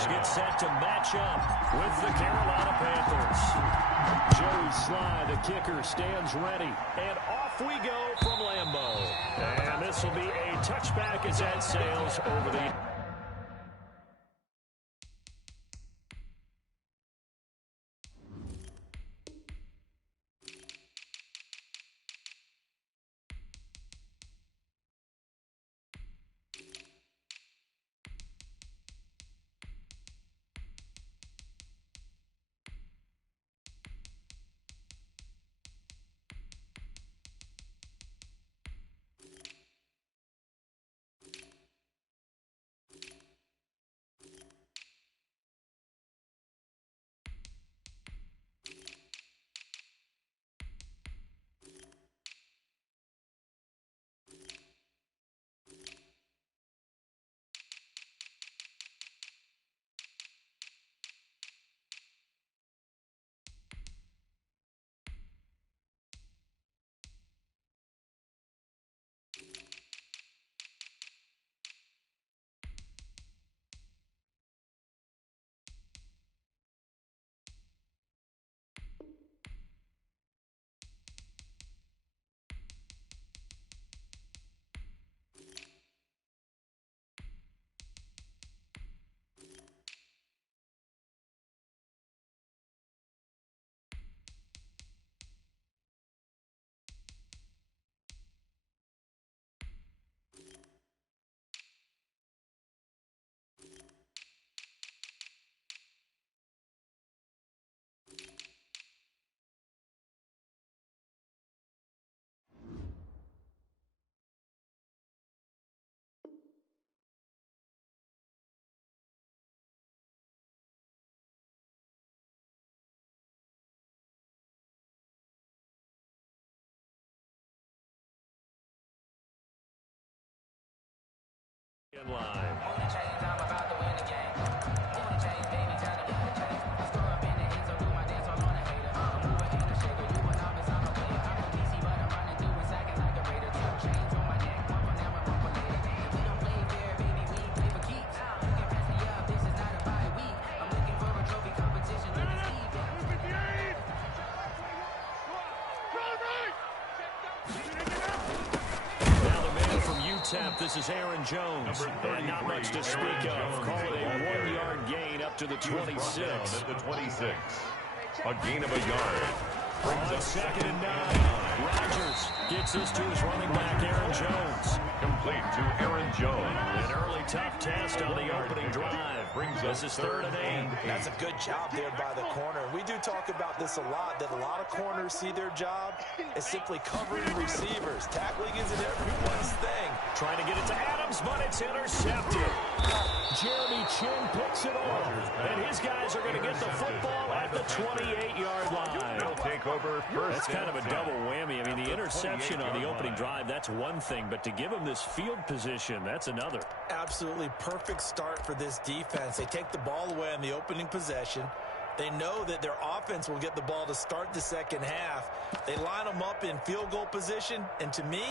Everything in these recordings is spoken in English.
Chargers get set to match up with the Carolina Panthers. Joey Sly, the kicker, stands ready. And off we go from Lambeau. And this will be a touchback as that sails over the... In line. This is Aaron Jones, and not much to speak of. Call it a 1-yard gain up to the 26. At the 26. A gain of a yard. Brings up 2nd and 9. Rodgers gets this to his running back, Aaron Jones. Complete to Aaron Jones. An early tough test on the opening drive. This is 3rd and 8. That's a good job there by the corner. We do talk about this a lot, that a lot of corners see their job as simply covering receivers. Tackling isn't everyone's thing. Trying to get it to Adams, but it's intercepted. Jeremy Chin picks it off, and his guys are going to get the football at the 28-yard line. They'll take over first. That's kind of a double whammy. I mean, the interception on the opening drive, that's one thing, but to give them this field position, that's another. Absolutely perfect start for this defense. They take the ball away on the opening possession. They know that their offense will get the ball to start the second half. They line them up in field goal position, and to me,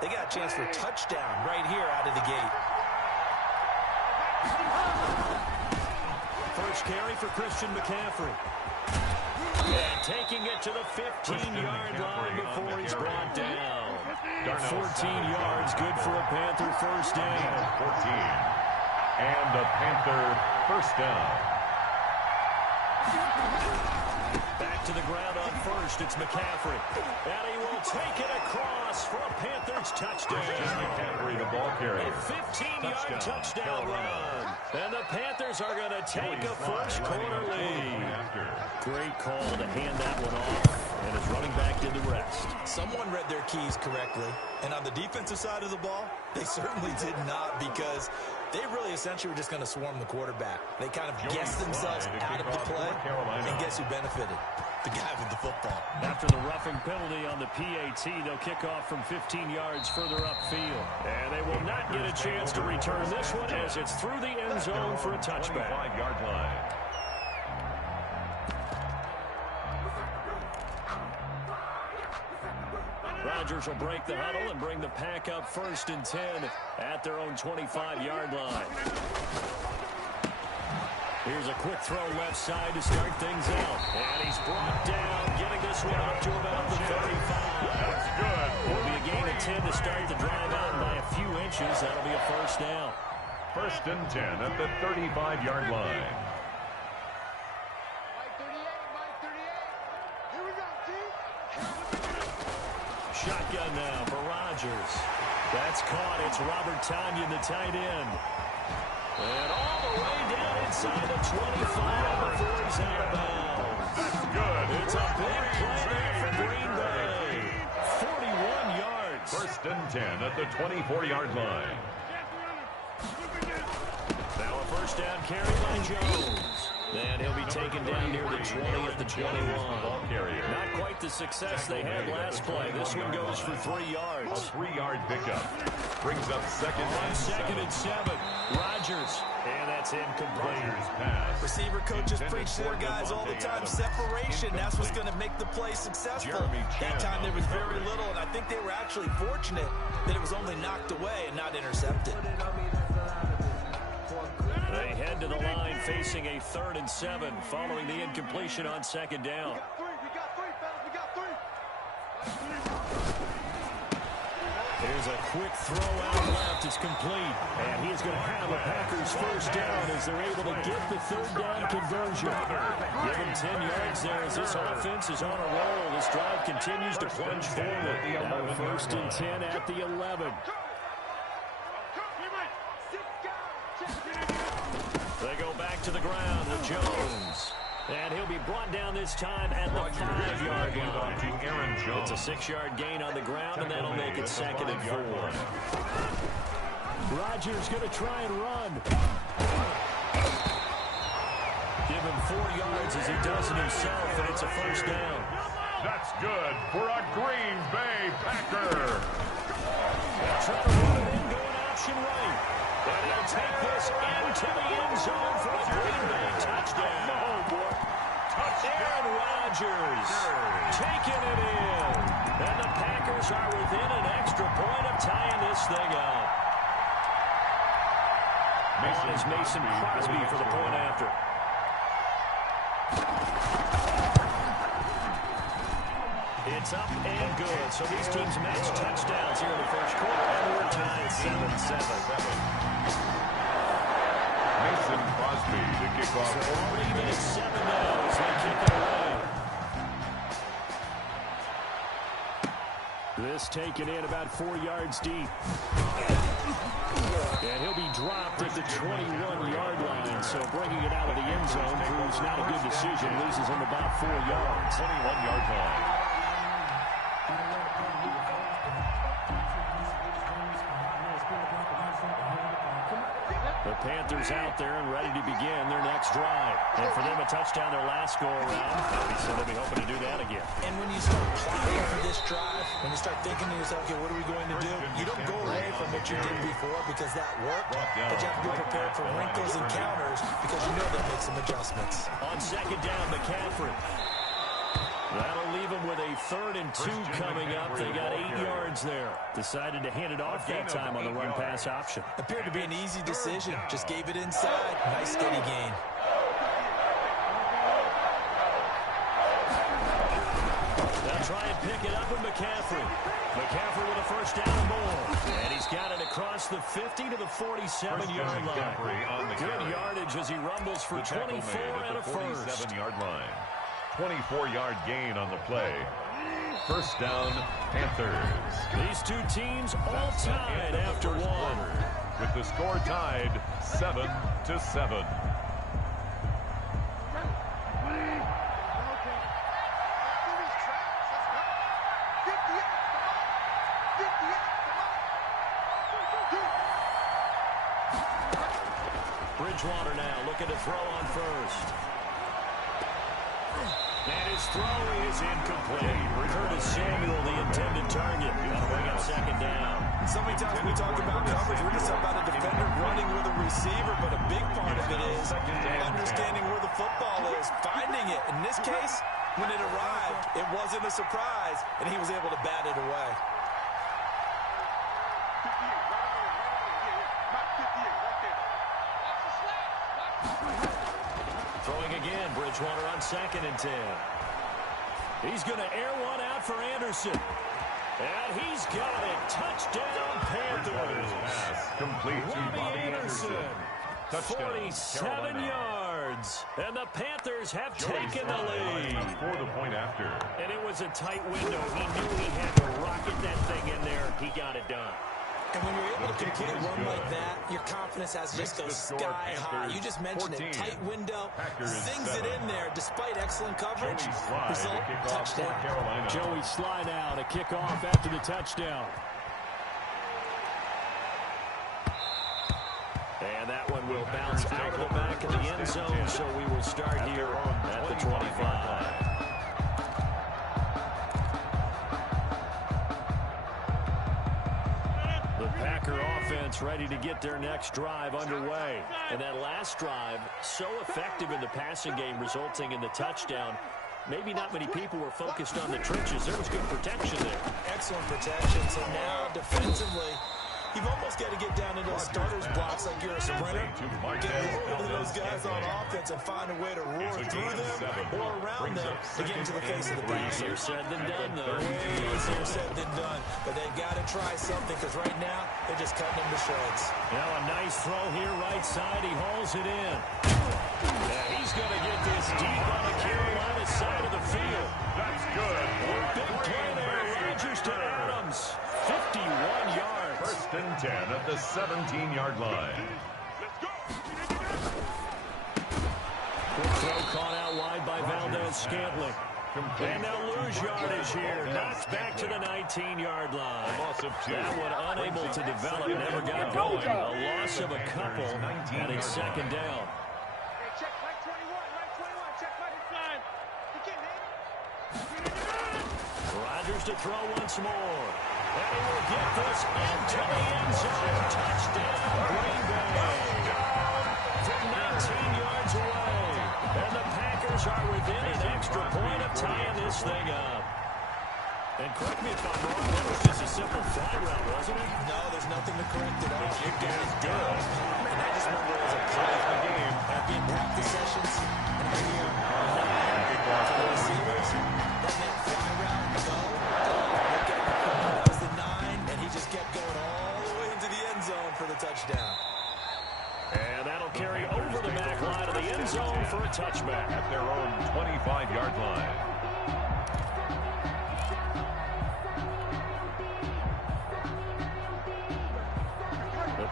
they got a chance for a touchdown right here out of the gate. First carry for Christian McCaffrey. And taking it to the 15-yard line before he's brought down. 14 yards, good for a Panther first down. 14. And the Panther first down. Back to the ground on first, it's McCaffrey. And he will take it across for a Panthers touchdown. McCaffrey, the ball carrier. A 15-yard touchdown run. And the Panthers are going to take a first quarter lead. Great call to hand that one off. And his running back did the rest. Someone read their keys correctly. And on the defensive side of the ball, they certainly did not, because they really essentially were just going to swarm the quarterback. They kind of guessed themselves out of the play, and guess who benefited? The guy with the football. After the roughing penalty on the PAT, they'll kick off from 15 yards further upfield. And they will not get a chance to return this one as it's through the end zone for a touchback. 25-yard line. Rodgers will break the huddle and bring the pack up 1st and 10 at their own 25-yard line. Here's a quick throw left side to start things out. And he's brought down, getting this one up to about the 35. That's good. It'll be a gain of 10 to start the drive out by a few inches. That'll be a first down. First and 10 at the 35-yard line. Shotgun now for Rodgers. That's caught. It's Robert Tonyan, the tight end. And all the way down inside the 25 before he's out of bounds. That's good. It's a big play there for Green Bay. 41 yards. First and 10 at the 24-yard line. Now a first down carry by Jones. And he'll be taken down near the 20 at the 21. Not quite the success they had last play. This one goes for 3 yards. A 3-yard pickup. Brings up second and 7. Rodgers. And that's incomplete. Pass. Receiver coaches preach to their guys all the time. Separation, that's what's going to make the play successful. That time there was very little, and I think they were actually fortunate that it was only knocked away and not intercepted. They head to the line facing a 3rd and 7 following the incompletion on second down. Here's a quick throw out left. It's complete. And he is going to have a Packers first down as they're able to get the 3rd down conversion. Give him 10 yards there as this offense is on a roll. This drive continues to plunge forward. Now first and 10 at the 11. They go back to the ground with Jones. And he'll be brought down this time at the 5-yard line. It's a 6-yard gain on the ground, and that'll make it 2nd and 4. Rodgers going to try and run. Give him 4 yards as he does it himself, and it's a first down. That's good for a Green Bay Packer. Trying to run it in, going option right. And he'll take this into the end zone for a Green Bay touchdown. And Rodgers taking it in. And the Packers are within an extra point of tying this thing up. On is Mason Crosby for the point after. It's up and good. So these teams match touchdowns here in the first quarter. And we're tied 7-7. Mason Crosby to kick off. So we're even at 7 now as they kick it away. This taken in about 4 yards deep. And he'll be dropped at the 21-yard line. So bringing it out of the end zone proves not a good decision. Loses him about 4 yards. 21-yard line. The Panthers out there and ready to begin their next drive. And for them, a touchdown their last go-around. So they'll be hoping to do that again. And when you start plotting for this drive, when you start thinking to yourself, okay, what are we going to do? You don't go away from what you did before because that worked, but you have to be prepared for wrinkles and counters because you know they'll make some adjustments. On second down, McCaffrey. That'll leave them with a 3rd and 2 coming up. They got 8 yards there. Decided to hand it off that time on the run-pass option. Appeared to be an easy decision. Just gave it inside. Nice steady gain. They'll try and pick it up with McCaffrey. McCaffrey with a first down and more. And he's got it across the 50 to the 47-yard line. Good yardage as he rumbles for 24 and a first. 47-yard line. 24-yard gain on the play. First down, Panthers. These two teams all tied after one. With the score tied 7-7. Bridgewater now looking to throw on first. And his throw is incomplete. Curtis Samuel, the intended target. That'll bring up second down. So many times we talk about coverage, we're just about a defender running with a receiver, but a big part of it is understanding where the football is, finding it. In this case, when it arrived, it wasn't a surprise, and he was able to bat it away. Throwing again, Bridgewater on 2nd and 10. He's going to air one out for Anderson. And he's got it. Touchdown, Panthers. Pass complete to Bobby Anderson. Touchdown, 47 Carolina. yards. And the Panthers have taken the lead. For the point after. And it was a tight window. He knew he had to rocket that thing in there. He got it done. And when you're able to complete a run like that, your confidence has just go sky high. You just mentioned it. Tight window, sings it in there despite excellent coverage. Result, touchdown. Joey Sly now to kick off after the touchdown. And that one will bounce out of the back of the end zone, so we will start here at the 25. Packer offense ready to get their next drive underway. And that last drive, so effective in the passing game, resulting in the touchdown. Maybe not many people were focused on the trenches. There was good protection there. Excellent protection. So now defensively, you've almost got to get down into those starters blocks like you're a sprinter. Get over to those guys on offense and find a way to roar through them or around them to get into the face of the pass. Easier said than done, though. Way easier said than done. But they've got to try something because right now they're just cutting them to shreds. Now a nice throw here, right side. He hauls it in. Yeah, he's going to get this deep on the Carolina side of the field. That's good. Big play there. Rodgers to Adams. 51 yards. 1st and 10 at the 17-yard line. Quick throw caught out wide by Valdez-Scantling. And they'll lose yardage here. Knocked back to the 19-yard line. That one unable to develop, never got going. A loss of a couple, and it's 2nd down. Check Mike 21, Mike 21, check Mike inside. You can't hit it. Rodgers to throw once more. And he will get this into the end zone. Touchdown, Green Bay. From 19 yards away. And the Packers are within an extra point of tying this thing up. And correct me if I'm wrong, that was just a simple fly route, wasn't it? No, there's nothing to correct at all. You got it done. And I just remember as a player in the game, being practice sessions, and I hear the receivers, that meant fly route, go. That was the 9, and he just kept going all the way into the end zone for the touchdown. And that'll carry over the back line of the end zone for a touchback. At their own 25-yard line.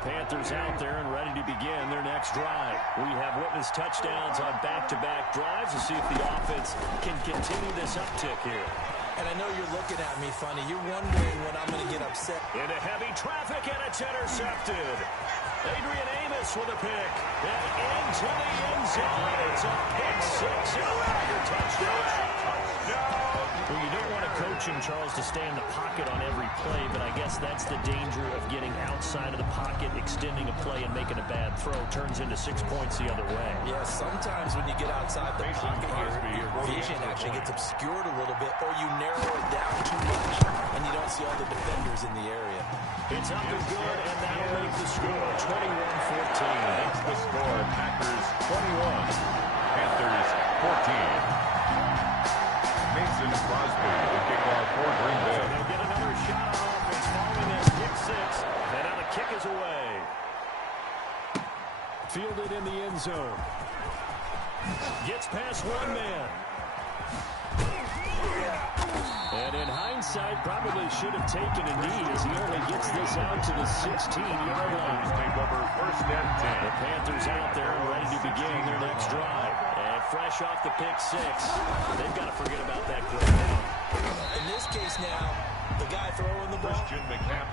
Panthers out there and ready to begin their next drive. We have witnessed touchdowns on back-to-back drives to see if the offense can continue this uptick here. And I know you're looking at me funny. You're wondering when I'm going to get upset. Into heavy traffic, and it's intercepted. Adrian Amos with a pick. And into the end zone. It's a pick 6 and a Packer touchdown. Well, you don't want a coach in Charles to stay in the pocket on every play, but I guess that's the danger of getting outside of the pocket, extending a play and making a bad throw turns into 6 points the other way. Yeah, sometimes when you get outside the pocket, your vision actually gets obscured a little bit, or you narrow it down too much, and you don't see all the defenders in the area. It's up and good, and that'll make the score 21-14. That's the score. Packers 21. Panthers 14. Mason Crosby, the kickoff for Green Bay. They'll get another shot on offense following that pick 6, and now the kick is away. Fielded in the end zone. Gets past one man. And in hindsight, probably should have taken a knee as he only gets this out to the 16-yard line. Take over 1st and 10. The Panthers out there and ready to begin their next drive. And fresh off the pick 6, they've got to forget about that play now. In this case now, the guy throwing the ball,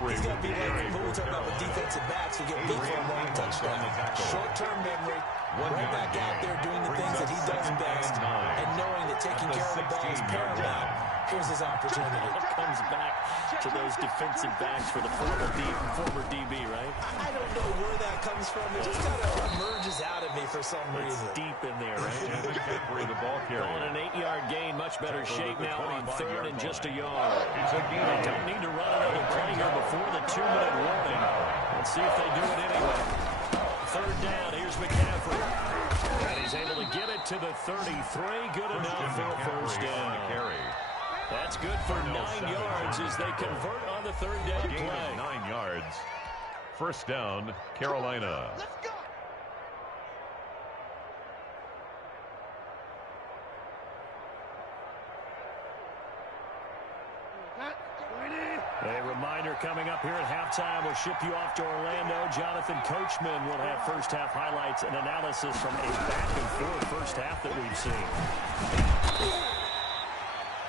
he's got to be like what we talk about with defensive backs who get beat for a long touchdown. Short-term memory, right back out there doing the things that he does best, and knowing that taking care of the ball is paramount. Here's his opportunity. It comes back to those defensive backs for the former DB, right? I don't know where that comes from. It just kind of emerges out of me for some It's reason. deep in there, right? The ball carrier. On an 8-yard gain, much better shape now on 3rd and just a yard. It's a gain. They don't need to run another play here before the 2-minute warning. Let's see if they do it anyway. 3rd down, here's McCaffrey. And he's able to get it it to the 33. Good enough for a first down. That's good for 9 yards as they convert on the third down Gain play. of 9 yards. First down, Carolina. Let's go. A reminder coming up here at halftime. We'll ship you off to Orlando. Jonathan Coachman will have first half highlights and analysis from a back-and-forth first half that we've seen.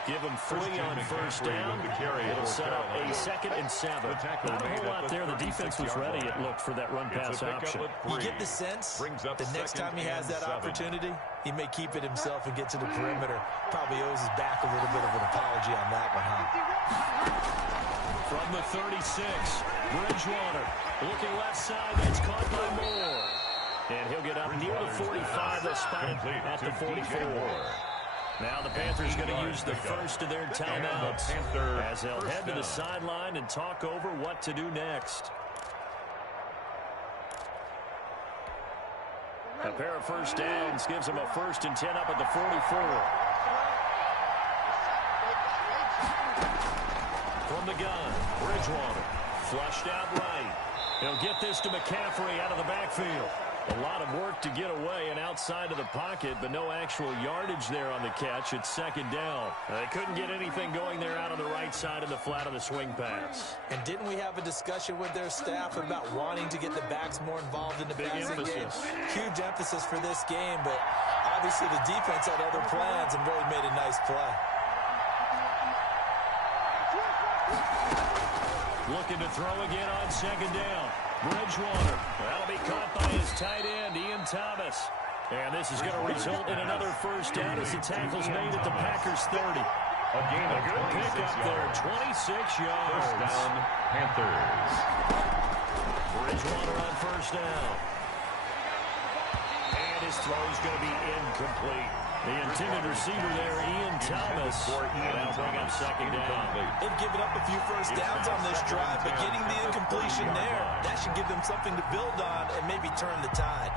Give them 3 on first down. It'll set up a 2nd and 7. Not a whole lot there. The defense was ready, it looked, for that run-pass option. You get the sense the next time he has that opportunity, he may keep it himself and get to the perimeter. Probably owes his back a little bit of an apology on that one, huh? From the 36, Bridgewater looking left side. That's caught by Moore. And he'll get up near the 45. They'll spot it at the 44. Now the Panthers going to use the first of their timeouts as they'll head to the sideline and talk over what to do next. A pair of first downs gives them a 1st and 10 up at the 44. From the gun, Bridgewater flushed out right. He'll get this to McCaffrey out of the backfield. A lot of work to get away and outside of the pocket, but no actual yardage there on the catch. It's 2nd down. They couldn't get anything going there out on the right side of the flat of the swing pass. And didn't we have a discussion with their staff about wanting to get the backs more involved in the passing game? Huge emphasis for this game, but obviously the defense had other plans and really made a nice play. Looking to throw again on 2nd down. Bridgewater. That'll be caught by his tight end, Ian Thomas. And this is going to result in another first down as the tackle's made at the Packers 30. A gain of good pickup there, 26 yards. First down, Panthers. Bridgewater on first down. And his throw's going to be incomplete. The intended receiver there, Ian Thomas. Now bring up 2nd down. They've given up a few first downs on this drive, but getting the incompletion there, that should give them something to build on and maybe turn the tide.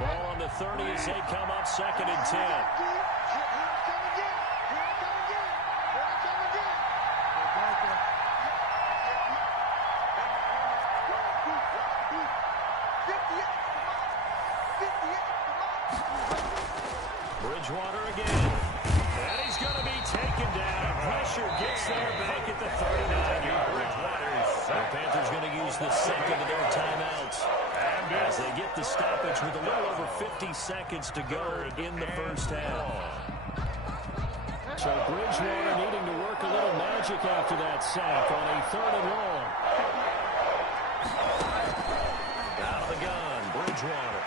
Ball on the 30 as they come up 2nd and 10. Bridgewater again. And he's going to be taken down. Pressure gets there back at the 39-yard line. The Panthers going to use the 2nd of their timeouts as they get the stoppage with a little over 50 seconds to go in the first half. So Bridgewater needing to work a little magic after that sack on a 3rd and long. Out of the gun, Bridgewater.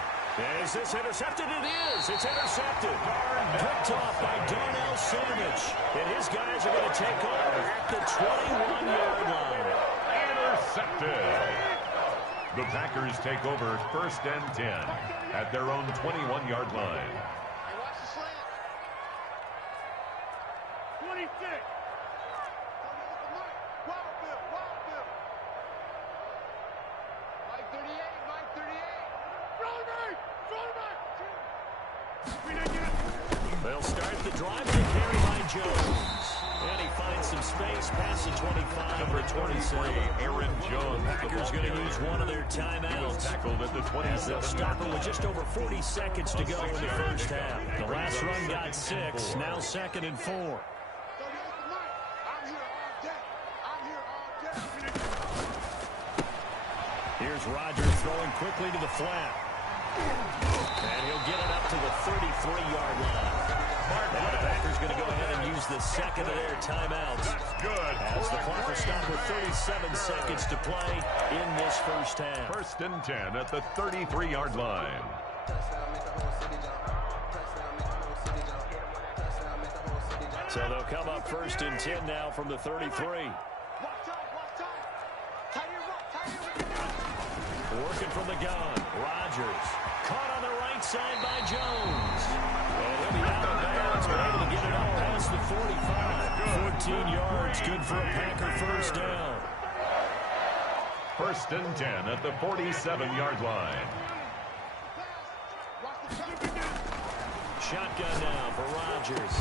Is this intercepted? It is. It's intercepted. Picked off by Darnell Savage. And his guys are going to take over at the 21-yard line. Intercepted. The Packers take over 1st and 10 at their own 21-yard line. Hey, watch the slant. 26. Wild Bill. Mike 38, Mike 38. They'll start the drive with a carry by Jones. And he finds some space past the 25. Number 23, Aaron Jones. Packers going to use one of their timeouts. Tackled at the 27. They'll stop it with just over 40 seconds to go in the first half. The last run got 6. Now 2nd and 4. Here's Rodgers throwing quickly to the flat. And he'll get it up to the 33-yard line. Now the Packers going to go ahead and use the 2nd of their timeouts. That's good. As the clock will stop with 37 seconds to play in this first half. 1st and 10 at the 33-yard line. So they'll come up 1st and 10 now from the 33. Working from the gun, Rodgers. Caught on the right side by Jones. And he'll be out of bounds, but able to get it up past the 45. 14 yards, good for a Packer first down. 1st and 10 at the 47-yard line. Shotgun now for Rodgers.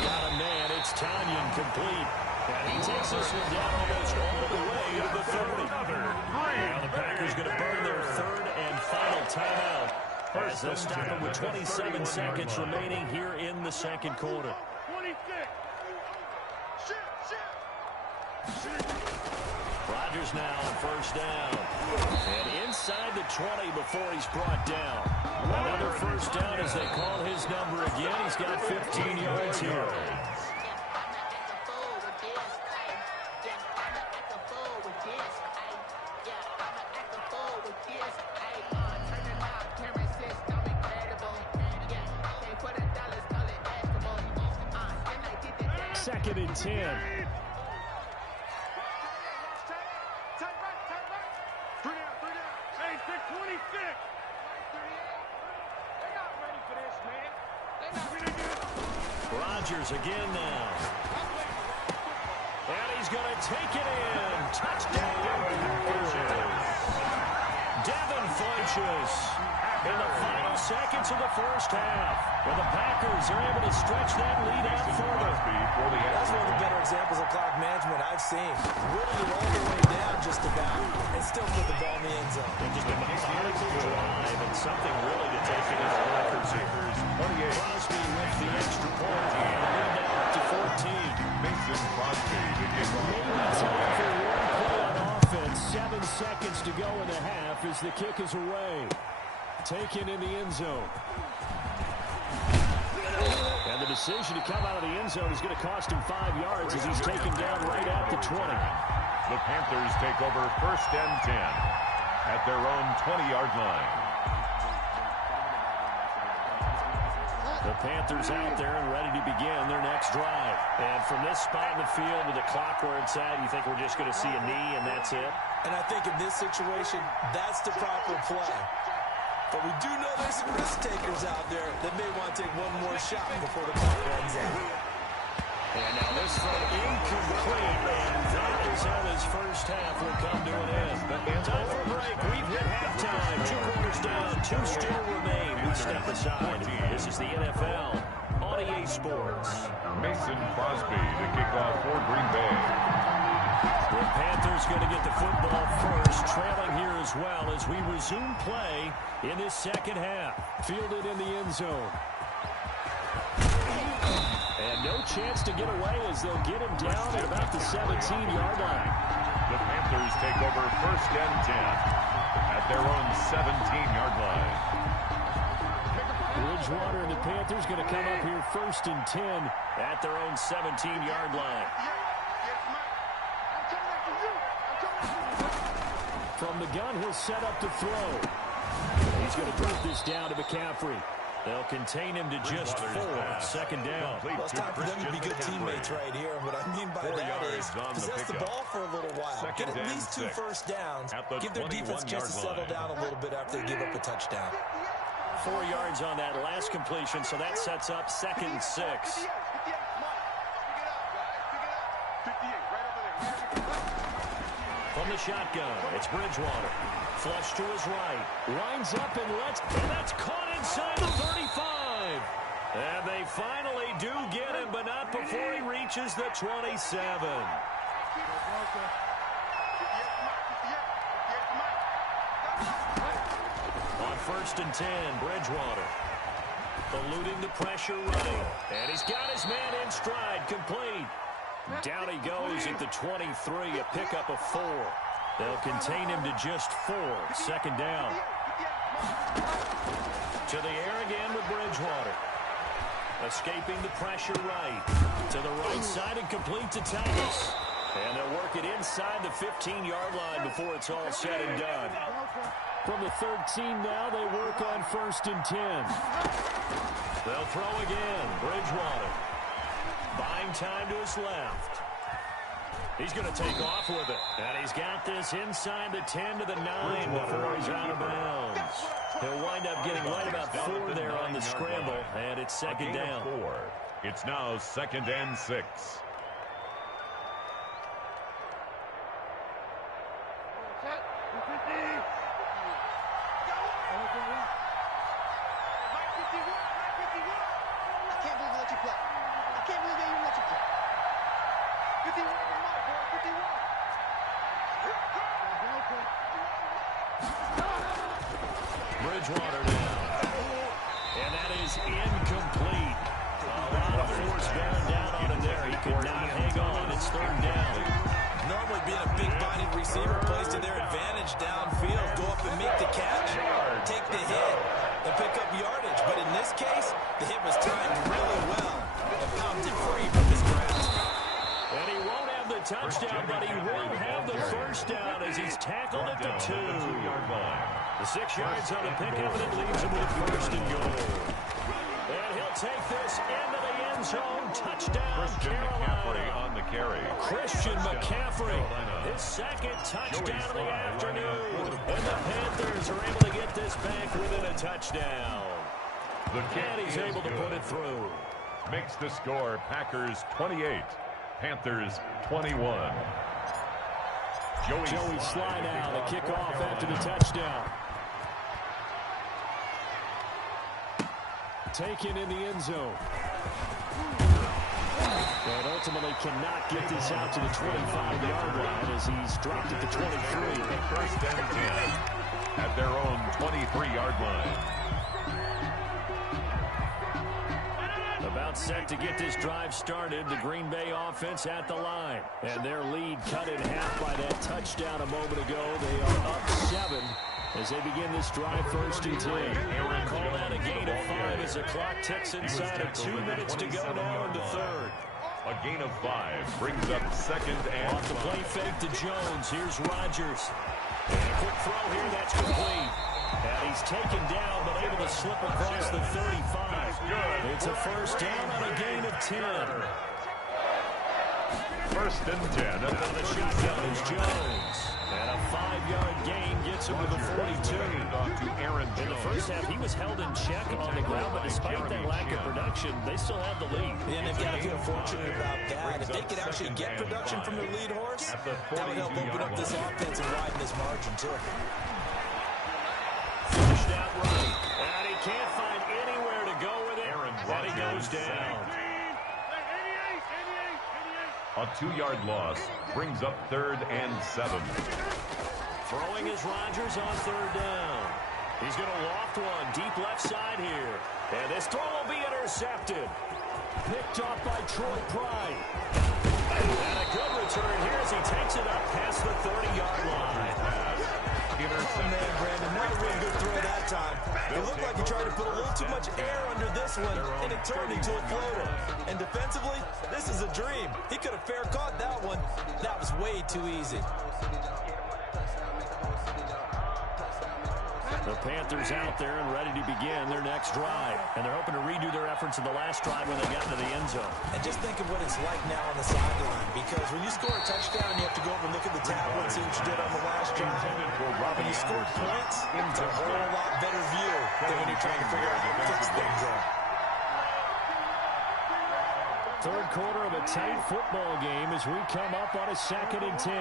Got a man. It's Tanyan complete. And he takes this one down almost all the way to the 30. Now the Packers going to burn their third and final timeout as they'll stop it with 27 seconds remaining here in the second quarter. 26. Rodgers now on first down. And inside the 20 before he's brought down. Another first down as they call his number again. He's got 15 yards here. Second and 10. Rodgers again now. And he's going to take it in. Touchdown. Devin Funchess in the final seconds of the first half. And the Packers are able to stretch that lead out further. That's one of the better examples of clock management I've seen. Whittled it all the way down just about and still put the ball in the end zone. And just a methodical drive and something really to take in his records here. Crosby with the extra point. And lead now up to 14. Mason Crosby to kick off. Maybe time for one play on offense. 7 seconds to go in the half as the kick is away. Taken in the end zone. And the decision to come out of the end zone is going to cost him 5 yards as he's taken down right at the 20. The Panthers take over first and 10 at their own 20-yard line. The Panthers out there and ready to begin their next drive. And from this spot in the field with the clock where it's at, you think we're just going to see a knee and that's it? And I think in this situation, that's the proper play. But we do know there's some risk takers out there that may want to take one more shot before the clock runs out. And now this throw incomplete, and that is how his first half will come to an end. Time for a break. We've hit halftime. 2 quarters down, 2 still remain. We step aside. This is the NFL on EA Sports. Mason Crosby to kick off for Green Bay. The Panthers going to get the football first, trailing here as well as we resume play in this second half. Fielded in the end zone. And no chance to get away as they'll get him down at about the 17-yard line. The Panthers take over first and 10 at their own 17-yard line. Bridgewater and the Panthers going to come up here first and 10 at their own 17-yard line. From the gun, he'll set up to throw. He's going to drop this down to McCaffrey. They'll contain him to just 4. Second down. Well, it's time for them to be good teammates right here. And what I mean by that is possess the ball for a little while. Get at least 2 first downs. Give their defense a chance to settle down a little bit after they give up a touchdown. 4 yards on that last completion, so that sets up second and 6. From the shotgun, it's Bridgewater. Flush to his right. Lines up and that's caught inside the 35. And they finally do get him, but not before he reaches the 27. On first and 10, Bridgewater. Eluding the pressure running. And he's got his man in stride, complete. Down he goes at the 23, a pickup of 4. They'll contain him to just 4. Second down. To the air again with Bridgewater. Escaping the pressure right. To the right side and complete to Thomas. And they'll work it inside the 15-yard line before it's all said and done. From the 13 now, they work on first and 10. They'll throw again. Bridgewater. Buying time to his left. He's going to take off with it. And he's got this inside the 10 to the 9 before he's out of bounds. He'll wind up getting right about 4 there on the scramble, and it's second down. 4. It's now second and 6. can't believe they let you play. I can't believe they even let you play. 51 on the mark, boy. 51. Bridgewater down. And that is incomplete. A lot of force bearing down on him there. He could not hang on. It's third down. Normally being a big-bodied receiver plays to their advantage downfield. Go up and make the catch, take the hit, and pick up yardage. But in this case, the hit was timed really well and popped it free from his grasp. And he won't have the touchdown, but he will have the first down as he's tackled at the 2. The 6 yards on the pickup, and it leaves him with a first and goal. And he'll take this into the end zone. Touchdown, Carolina. On the carry. Christian McCaffrey, his second touchdown of the afternoon. And the Panthers are able to get this back within a touchdown. And he's able to put it through. Makes the score Packers 28, Panthers 21. Joey Sly now to kick off after the touchdown. Taken in the end zone. And ultimately cannot get this out to the 25-yard line as he's dropped at the 23. First and 10 at their own 23-yard line. About set to get this drive started. The Green Bay offense at the line. And their lead cut in half by that touchdown a moment ago. They are up 7 as they begin this drive, first and 10. Call that a gain of 5 as the clock ticks inside of 2 minutes to go now in the third. A gain of 5 brings up second and off the play fake to Jones. Here's Rodgers. And a quick throw here, that's complete. And he's taken down, but able to slip across the 35. It's a first down on a gain of 10. First and 10. Out of the shotgun is Jones. And a 5-yard gain gets him to the 42. In the first half, he was held in check on the ground, but despite that lack of production, they still have the lead. And they've got to feel fortunate about that. If they could actually get production from their lead horse, that would help open up this offense and widen this margin, too. Pushed out right. And he can't find anywhere to go with it. And he goes down. A 2-yard loss brings up third and 7. Throwing is Rodgers on third down. He's going to loft one deep left side here. And this throw will be intercepted. Picked off by Troy Pride. And a good return here as he takes it up past the 30-yard line. Oh, man, Brandon, not a real good throw that time. It looked like he tried to put a little too much air under this one, and it turned into a floater. And defensively, this is a dream. He could have fair caught that one. That was way too easy. The Panthers out there and ready to begin their next drive. And they're hoping to redo their efforts in the last drive when they got into the end zone. And just think of what it's like now on the sideline, because when you score a touchdown, you have to go over and look at the tablet and see what you did on the last drive. When you score points, it's a whole lot better view than when you're trying to figure out how to fix things up. Third quarter of a tight football game as we come up on a 2nd and 10.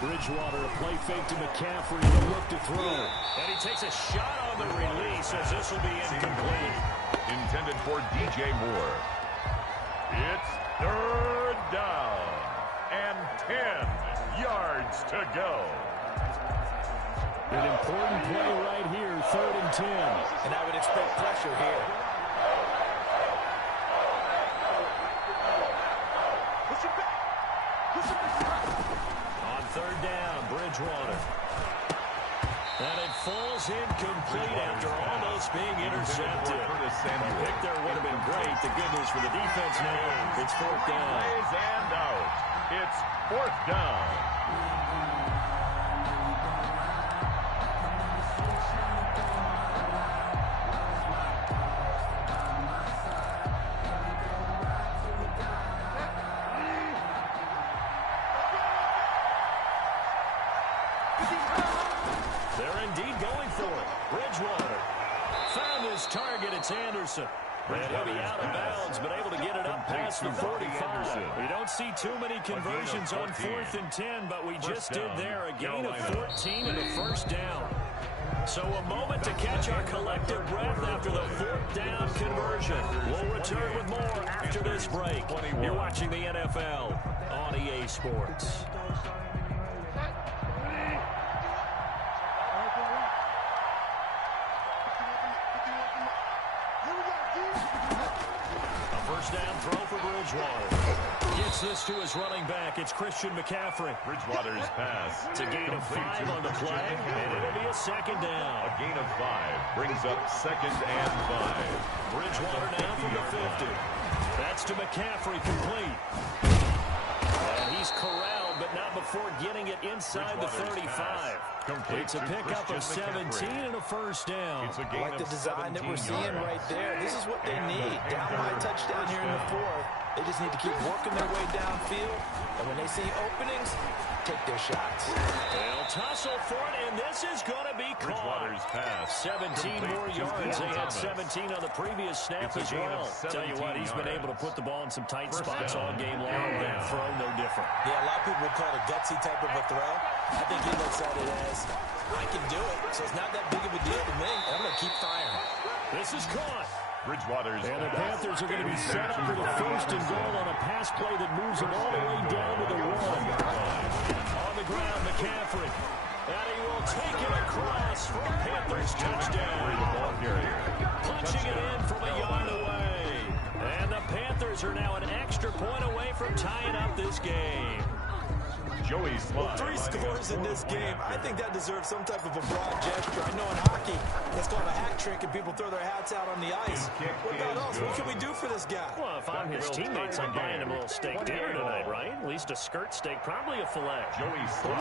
Bridgewater, a play fake to McCaffrey, to look to throw. And he takes a shot on the release as this will be incomplete. Intended for DJ Moore. It's third down and 10 yards to go. An important play right here, 3rd and 10. And I would expect pressure here. On third down, Bridgewater. And it falls incomplete after almost being intercepted. The pick there would have been great. The good news for the defense now, it's 4th down. Plays and out. It's 4th down. They're indeed going for it. Bridgewater found his target. It's Anderson. And he'll be out of bounds, but able to get it up past the 45. You don't see too many conversions on 4th and 10, but we just did there. A gain of 14 and a first down. So a moment to catch our collective breath after the 4th down conversion. We'll return with more after this break. You're watching the NFL on EA Sports. First down throw for Bridgewater. Gets this to his running back. It's Christian McCaffrey. Bridgewater's pass. It's a gain of 5 on the play, and it'll be a second down. A gain of 5 brings up 2nd and 5. Bridgewater now from the 50. That's to McCaffrey, complete. And he's corralled, but not before getting it inside the 35. It's a pickup of 17 and a first down. I like the design that we're seeing right there. This is what they need. Down by a touchdown here in the 4th. They just need to keep working their way downfield. And when they see openings, take their shots. They'll tussle for it, and this is going to be caught. 17 more yards. They had 17 on the previous snap as well. Tell you what, he's been able to put the ball in some tight spots all game long. That throw, no different. Yeah, a lot of people would call it a gutsy type of a throw. I think he looks at it as, I can do it, so it's not that big of a deal to me, and I'm going to keep firing. This is caught. Bridgewater's and the Panthers are going to be set up for the 1st and goal on a pass play that moves them all the way down to the 1. On the ground, McCaffrey. And he will take it across for a Panthers touchdown. Punching it in from a yard away. And the Panthers are now an extra point away from tying up this game. Joey Slye. 3 scores in this game. I think that deserves some type of a broad gesture. I know in hockey, that's called a hat trick, and people throw their hats out on the ice. What about us? What can we do for this guy? Well, if I'm his teammates, I'm buying him a little steak dinner tonight, right? At least a skirt steak, probably a filet. Joey Slye.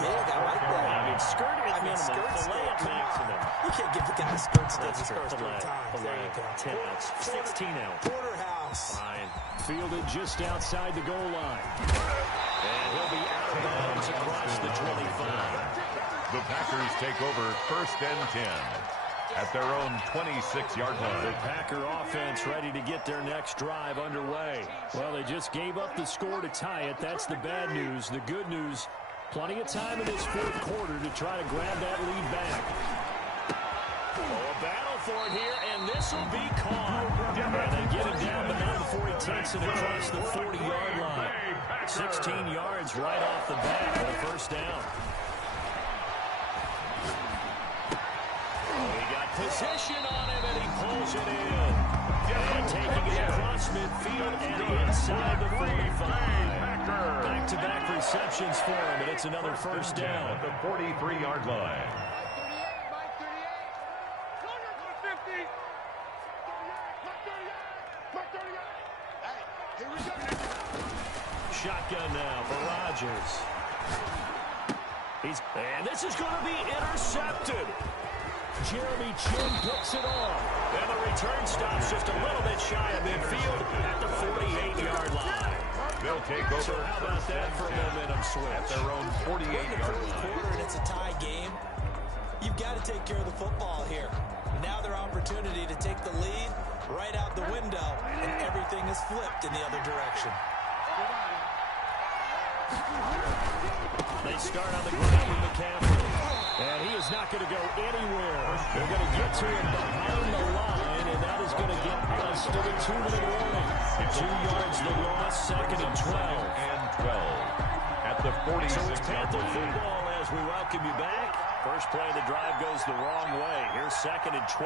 Big, I like that. I mean, skirt at minimum, filet at maximum. You can't give the guy a skirt steak his first 3 Filet, times. There you go. 10 ounce, 16 ounce. Porterhouse. Fine. Fielded just outside the goal line. And he'll be out of bounds across the 25. The Packers take over 1st and 10 at their own 26-yard line. The Packer offense ready to get their next drive underway. Well, they just gave up the score to tie it. That's the bad news. The good news, plenty of time in this 4th quarter to try to grab that lead back. Oh, a battle for it here, and this will be caught. And they get him down, but not before he takes it across the 40-yard line. 16 yards right off the bat for the first down. Oh, he got possession on him, and he pulls it in. And taking it across midfield and inside the 45. Back-to-back receptions for him, and it's another first down. At the 43-yard line. Shotgun now for Rodgers. And this is going to be intercepted. Jeremy Chin picks it off. And the return stops just a little bit shy of midfield at the 48-yard line. They'll take over. So how about that for a momentum switch? At their own 48-yard line. Quarter, and it's a tie game. You've got to take care of the football here. Now their opportunity to take the lead right out the window, and everything is flipped in the other direction. They start on the ground with McCaffrey. And he is not going to go anywhere. They're going to get to him behind the line, and that is going to get us to the 2-minute warning. 2 yards the loss, 2nd and 12. And 12 at the 46. So it's Panther football as we welcome you back. First play of the drive goes the wrong way. Here's 2nd and 12.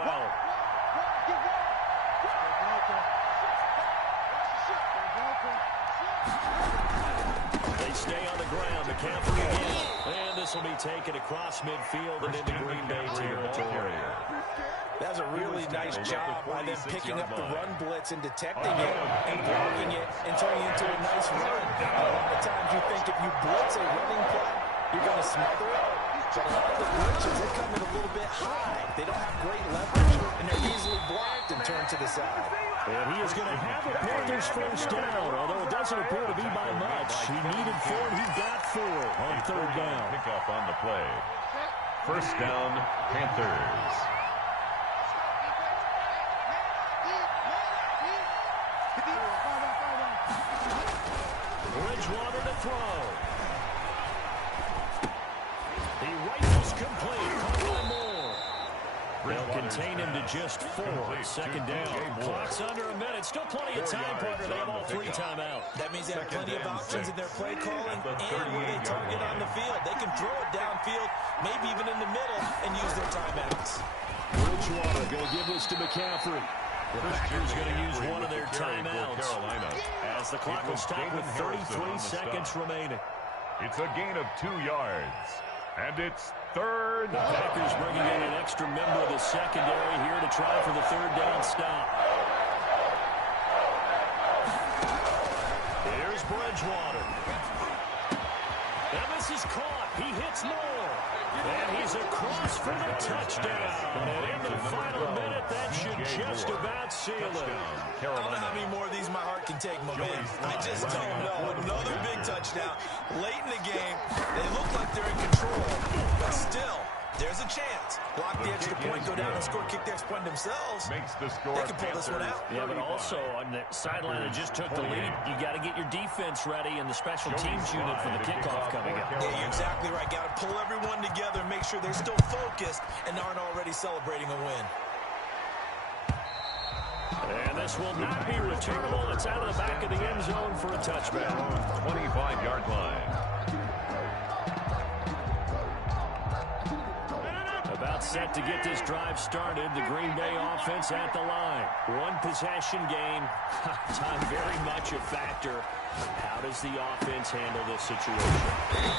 They stay on the ground. McCaffrey again. And this will be taken across midfield and into Green Bay territory. That's a really nice job by them picking up the run blitz and detecting it and blocking it and turning it into a nice run. A lot of times you think if you blitz a running play, you're going to smother it. But a lot of the blitzes, they come in a little bit high. They don't have great leverage, and they're easily blocked and turned to the side. And he is going to have the Panthers first down, although it doesn't appear to be by much. He needed 4, and he got 4 on 3rd down. Pick up on the play. First down, Panthers. Bridgewater to throw. He rifles complete. Caught by Moore. They'll contain him to just 4. Second down. Clock's under a minute. Still plenty of time, partner. They have all 3 timeouts. That means they have plenty of options in their play calling and where they target on the field. They can throw it downfield, maybe even in the middle, and use their timeouts. Bridgewater going to give this to McCaffrey. The Packers going to use one of their timeouts as the clock will stop with 33 seconds remaining. It's a gain of 2 yards. And it's third. The Packers bringing in an extra member of the secondary here to try for the third down stop. Here's Bridgewater. And this is caught. He hits Moore. And he's across for the touchdown. And in the final minute, that should just about seal it. I don't know how many more of these my heart can take, my man. I just don't know. Another big touchdown. Late in the game, they look like they're in control. But still, there's a chance. Block the extra point, go down and score, kick the extra point themselves. Makes the score. They can pull this one out. Yeah, but also on the sideline that just took the lead, you got to get your defense ready and the special teams unit for the kickoff coming up. Yeah, you're exactly right. Got to pull everyone together and make sure they're still focused and aren't already celebrating a win. And this will not be returnable. It's out of the back of the end zone for a touchback. 25-yard line. About set to get this drive started. The Green Bay offense at the line. One possession game. Time very much a factor. How does the offense handle this situation?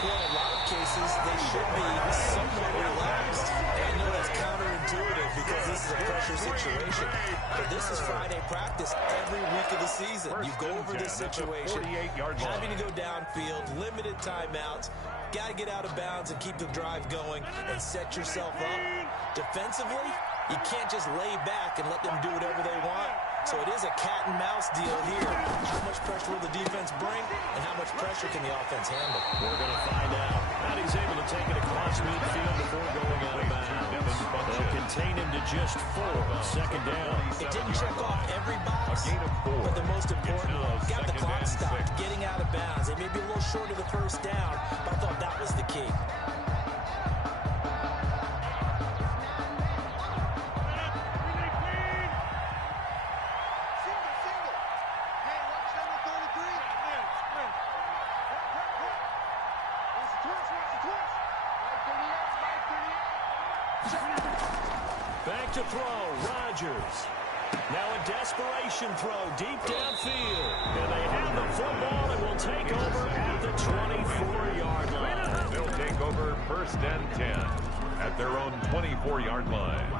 Well, in a lot of cases, they should be somewhat relaxed. And I know that's counterintuitive because this is a pressure situation. But this is Friday practice every week of the season. You go over this situation, having to go downfield, limited timeouts, got to get out of bounds and keep the drive going and set yourself up. Defensively, you can't just lay back and let them do whatever they want. So it is a cat and mouse deal here. How much pressure will the defense bring, and how much pressure can the offense handle? We're going to find out. And he's able to take it across midfield before going out of bounds. They'll contain him to just 4. Second down. It didn't check off every box, but the most important one, got the clock stopped, getting out of bounds. They may be a little short of the first down, but I thought that was the key. Back to throw, Rodgers. Now a desperation throw deep downfield. And they have the football and will take over at the 24-yard line. They'll take over first and 10 at their own 24-yard line.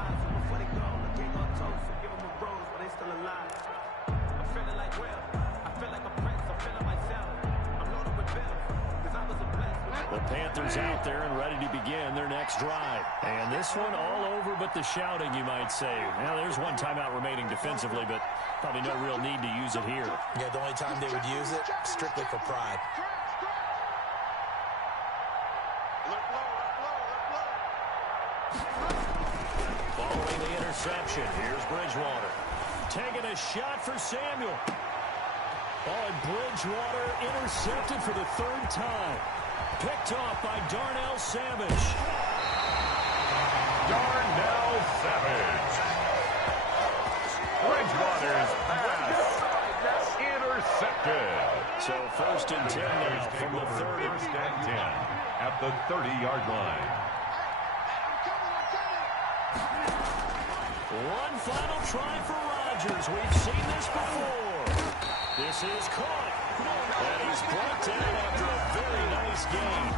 The Panthers out there and ready to begin their next drive. And this one all over but the shouting, you might say. Now, there's one timeout remaining defensively, but probably no real need to use it here. Yeah, the only time they would use it, strictly for pride. Following the interception, here's Bridgewater. Taking a shot for Samuel. Oh, and Bridgewater intercepted for the 3rd time. Picked off by Darnell Savage. Darnell Savage. Bridgewater's pass intercepted. So first and 10 now from the 30. First and 10 at the 30-yard line. One final try for Rodgers. We've seen this before. This is caught. And he's brought down after a very nice game.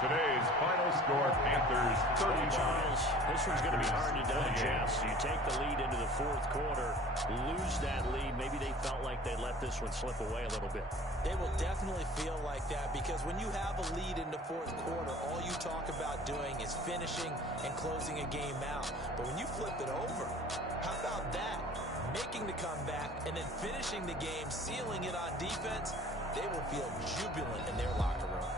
Today's final score, Panthers 30. Charles, this one's going to be hard to digest. You take the lead into the 4th quarter, lose that lead. Maybe they felt like they let this one slip away a little bit. They will definitely feel like that because when you have a lead in the 4th quarter, all you talk about doing is finishing and closing a game out. But when you flip it over, how about that? Making the comeback and then finishing the game, sealing it on defense, they will feel jubilant in their locker room.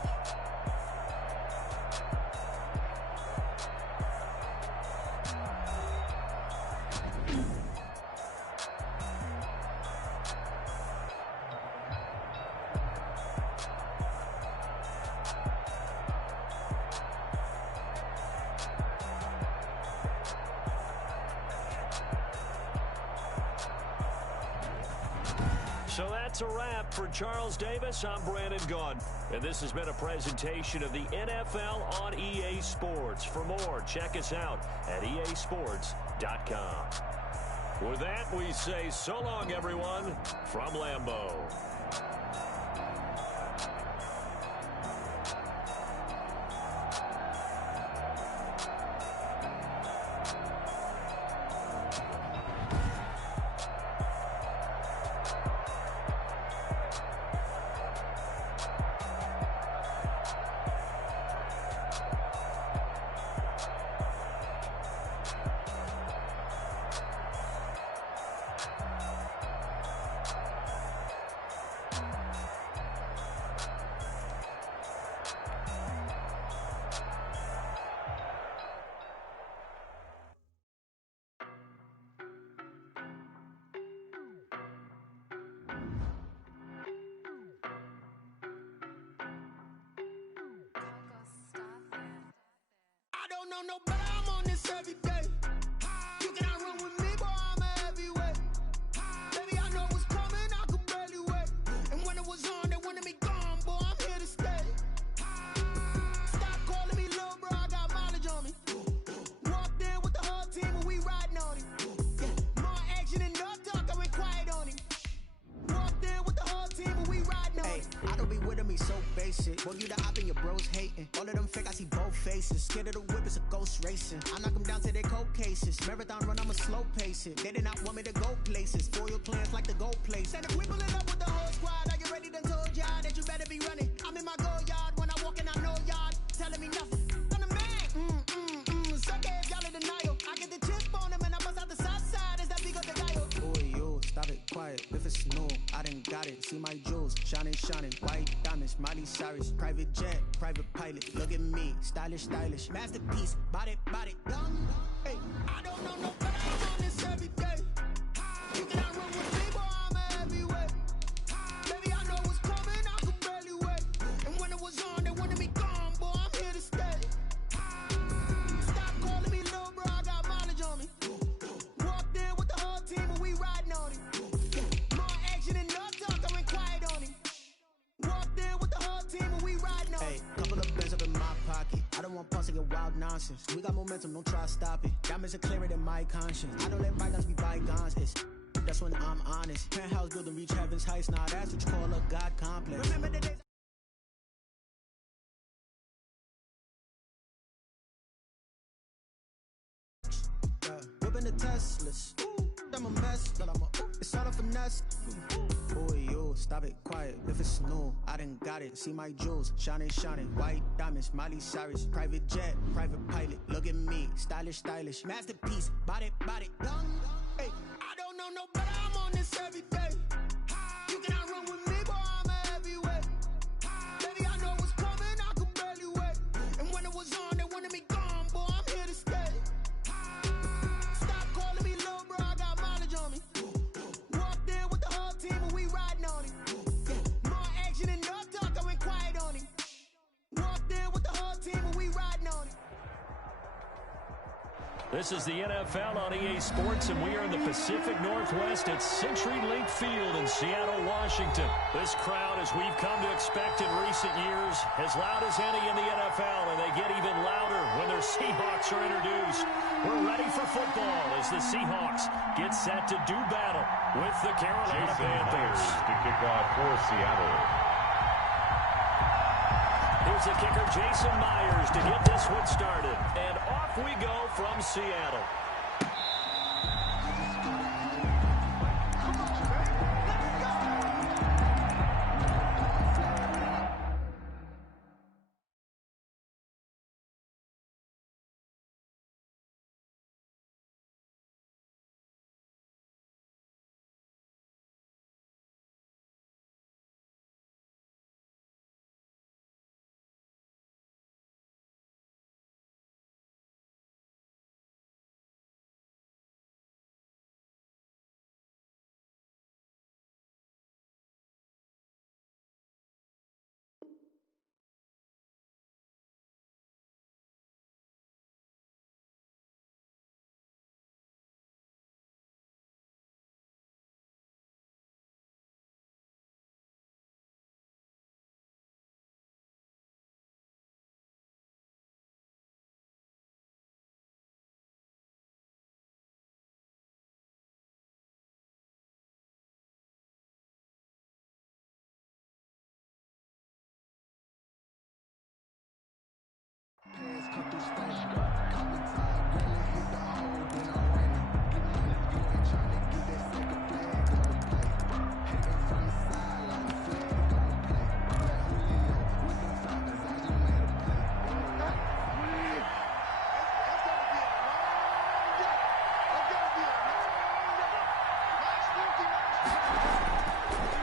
So that's a wrap. For Charles Davis, I'm Brandon Gaudin. And this has been a presentation of the NFL on EA Sports. For more, check us out at easports.com. With that, we say so long, everyone, from Lambeau. I don't know no better, I'm on this every day. You cannot run with me, boy, I'm a heavyweight. Baby, I know what's coming, I could barely wait. And when it was on, they wanted me gone, boy, I'm here to stay. Stop calling me little bro, I got mileage on me. Walked in with the whole team and we riding on him. Yeah, more action and no talk, I went quiet on him. Walked in with the whole team and we riding on him. I don't be with me so basic. Boy, you the op and your bros hating. All of them fake, I see both faces. Scared of the whip, it's a ghost racing. I knock them down to their cold cases. Marathon run, I'ma slow pace it. They did not want me to go places. Foil plans like the gold place. And if we pulling up with the whole squad, are you ready? Done told y'all that you better be running. I'm in my go yard when I walk in, I know y'all telling me nothing. I'm the man. Suck ass, y'all in denial. I get the chip on them and I bust out the south side. Is that big of the guy? Boy, yo, stop it, quiet. If it's new, I done got it. See my jewels, shining, shining. White diamonds, Miley Cyrus. Private jet, private pilot. Look at me, stylish, stylish. Masterpiece, body, young. Hey, I don't know no better, I'm on this every day. You cannot run with me, boy, I'm a heavyweight. Baby, I know what's coming, I could barely wait. And when it was on, they wanted me gone, boy, I'm here to stay. Stop calling me little bro, I got mileage on me. Walked in with the whole team and we riding on him. More action and no talk, I went quiet on him. Walked in with the whole team and we riding on him. Hey, couple of bands up in my pocket. I don't want pulse to get wild nonsense. We got momentum, don't try to stop it. Diamonds are clearer than my conscience. I don't let bygones be bygones. That's when I'm honest. Penthouse building reach heaven's heights. Now that's what you call a God complex. Remember the days Whipping the Teslas. I'm a mess, but it's all a finesse. Boy, yo, stop it, quiet. If it's new, I done got it. See my jewels, shining, shining. White diamonds, Miley Cyrus. Private jet, private pilot. Look at me, stylish, stylish. Masterpiece, body, young. Hey, I don't know no better, I'm on this every day. You cannot run with me, boy, I'm a heavyweight. Baby, I know what's coming, I could barely wait. And when it was on, they wanted me gone, boy, I'm here to stay. Stop calling me little bro, I got mileage on me. Walked in with the whole team and we riding on him. Yeah, more action and no talk, I went quiet on him. Walked in with the whole team and we riding on him. This is the NFL on EA Sports, and we are in the Pacific Northwest at CenturyLink Field in Seattle, Washington. This crowd, as we've come to expect in recent years, as loud as any in the NFL, and they get even louder when their Seahawks are introduced. We're ready for football as the Seahawks get set to do battle with the Carolina Panthers. To kick off for Seattle. Here's the kicker, Jason Myers, to get this one started. And off we go from Seattle.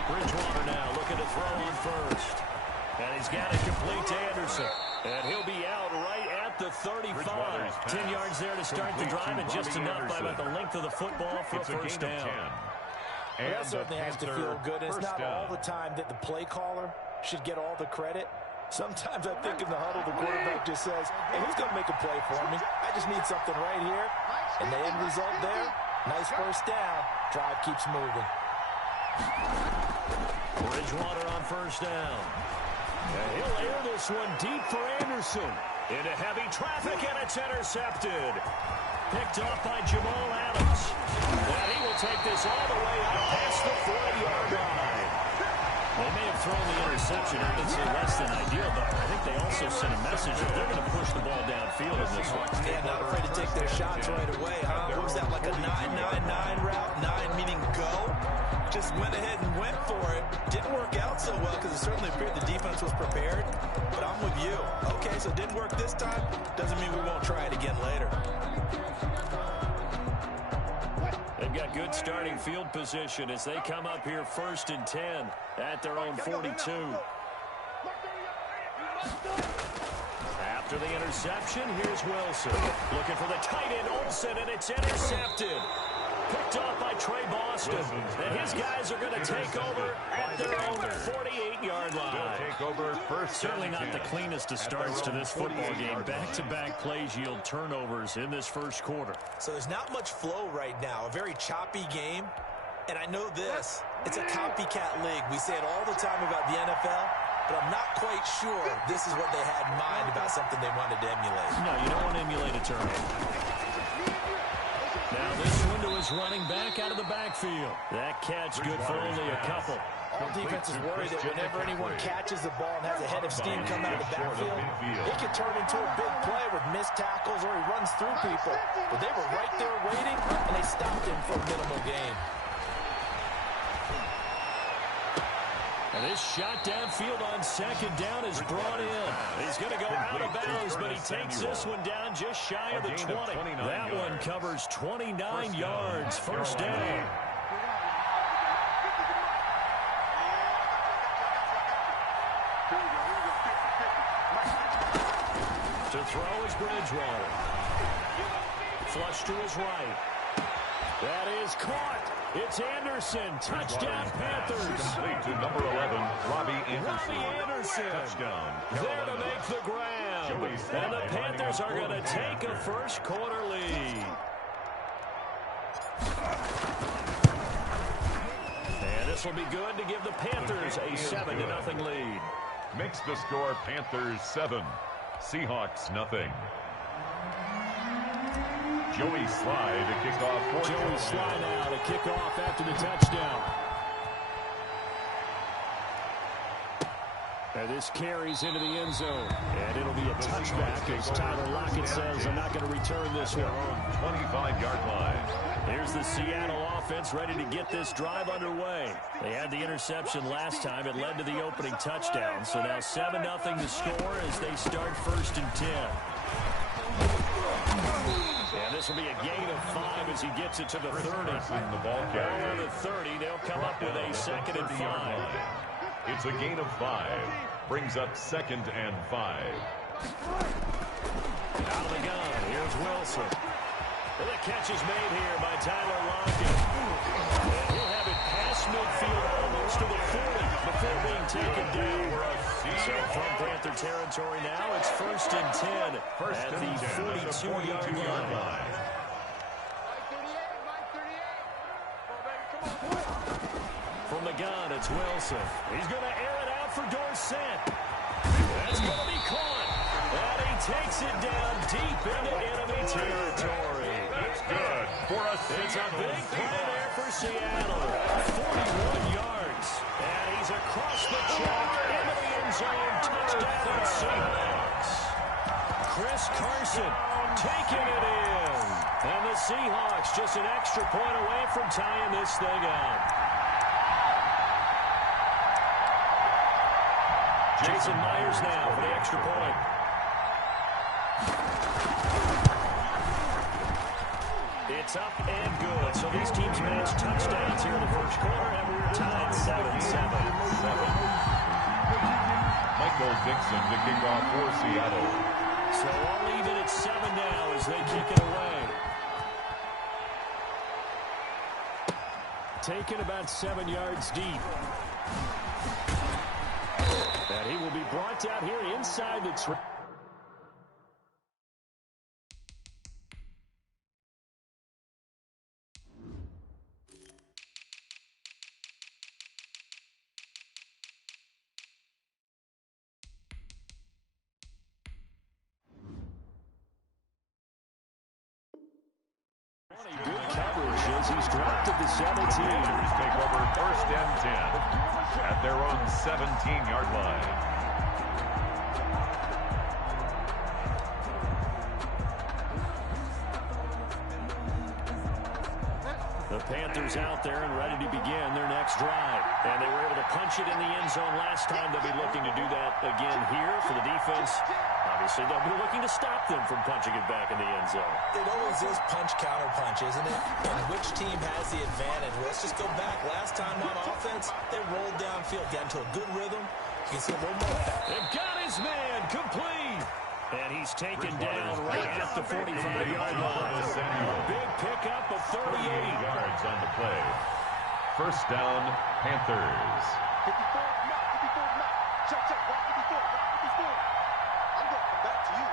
Bridgewater now looking to throw on first. And he's got it complete to Anderson. And he'll be out right at the 35. 10 yards there to start the drive, and just enough by about the length of the football for a first down. And that certainly has to feel good. It's not all the time that the play caller should get all the credit. Sometimes I think in the huddle, the quarterback just says, hey, who's going to make a play for me? I just need something right here. And the end result there, nice first down. Drive keeps moving. Bridgewater on first down. And he'll air this one deep for Anderson. Into heavy traffic, and it's intercepted. Picked off by Jamal Adams. And he will take this all the way out past the 40-yard line. They may have thrown the interception, obviously less than ideal, but I think they also sent a message that they're going to push the ball downfield in this one. Yeah, not afraid to take their shots right away, huh? What was that, like a 9-9-9 route? 9 meaning go? Just went ahead and went for it. Didn't work out so well because it certainly appeared the defense was prepared. But I'm with you. Okay, so it didn't work this time. Doesn't mean we won't try it again later. They've got good starting field position as they come up here 1st and 10 at their own 42. After the interception, here's Wilson. Looking for the tight end, Olsen, and it's intercepted. Picked off by Trey Boston. And his guys are going to take over at their own 48-yard line. Take over first. Certainly not the cleanest of starts to this football game. Back-to-back plays yield turnovers in this first quarter. So there's not much flow right now. A very choppy game. And I know this. It's a copycat league. We say it all the time about the NFL. But I'm not quite sure this is what they had in mind about something they wanted to emulate. No, you don't want to emulate a turnover. Now this window is running back out of the backfield. That catch good for only a couple. All defense is worried that whenever anyone catches the ball and has a head of steam come out of the backfield, it can turn into a big play with missed tackles or he runs through people. But they were right there waiting, and they stopped him for a minimal gain. And this shot downfield on second down is brought in. He's going to go out of bounds, but he takes this one down just shy of the 20. That one covers 29 yards. First down. To throw is Bridgewater. Flush to his right. That is caught. It's Anderson. Touchdown, Panthers. Complete to number 11, Robbie Anderson. Robbie Anderson. Touchdown. There to make the grab. And the Panthers are going to take a first quarter lead. And this will be good to give the Panthers a 7-0 lead. Makes the score Panthers 7, Seahawks nothing. Joey Slye to kick off. Joey Slye now to kick off after the touchdown. And this carries into the end zone. And it'll be a touchback as Tyler Lockett says, I'm not going to return this one. 25-yard line. Here's the Seattle offense ready to get this drive underway. They had the interception last time. It led to the opening touchdown. So now 7-0 to score as they start 1st and 10. And this will be a gain of 5 as he gets it to the 30. The ball carrier. Over the 30, they'll come up with a 2nd and 5. It's a gain of 5. Brings up 2nd and 5. Out of the gun, here's Wilson. And the catch is made here by Tyler Lockett. And he'll have it past midfield almost to the 40 before being taken down. So from Panther territory now, it's 1st and 10 at the 42-yard line. From the gun, it's Wilson. He's going to air it out for Dorsett. That's going to be caught. And he takes it down deep into enemy territory. That's good for a It's a big play there for Seattle. 41 yards. And he's across the track into the end zone. Touchdown, Seahawks. Chris Carson taking it in. And the Seahawks just an extra point away from tying this thing up. Jason Myers now for the extra point. It's up and good. So these teams match touchdowns here in the first quarter, and we're tied 7-7. Michael Dixon to kick off for Seattle. So all even at 7 now as they kick it away. Taken about 7 yards deep. And he will be brought down here inside the track. Good coverage as he's dropped at the 17. Panthers take over first and 10 at their own 17-yard line. The Panthers out there and ready to begin their next drive. And they were able to punch it in the end zone last time. They'll be looking to do that again here for the defense. Obviously, they'll be looking to stop them from punching it back in the end zone. It always is punch-counter-punch, isn't it? And which team has the advantage? Well, let's just go back. Last time on offense, they rolled downfield, got into a good rhythm. You can see a little more. They've got his man complete. And he's taken down right at the 45-yard line. A big pickup of 38 yards on the play. First down, Panthers. 54, Matt. Check, rock 54. I'm going to come back to you.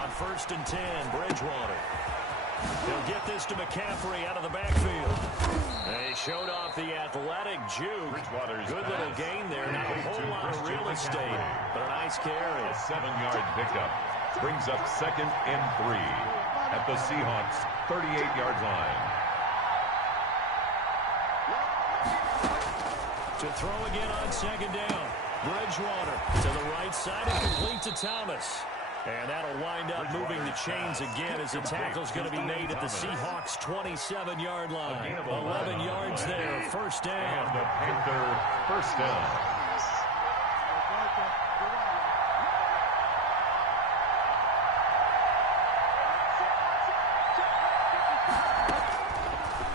On first and 10, Bridgewater. They'll get this to McCaffrey out of the backfield. They showed off the athletic juke. Good little gain there. Not a whole lot of real estate, but a nice carry. A 7-yard pickup brings up second and 3 at the Seahawks' 38-yard line. To throw again on second down. Bridgewater to the right side and complete to Thomas. And that'll wind up moving the chains again as the tackle's going to be made at the Seahawks' 27-yard line. 11 yards there, first down. And the Panther first down.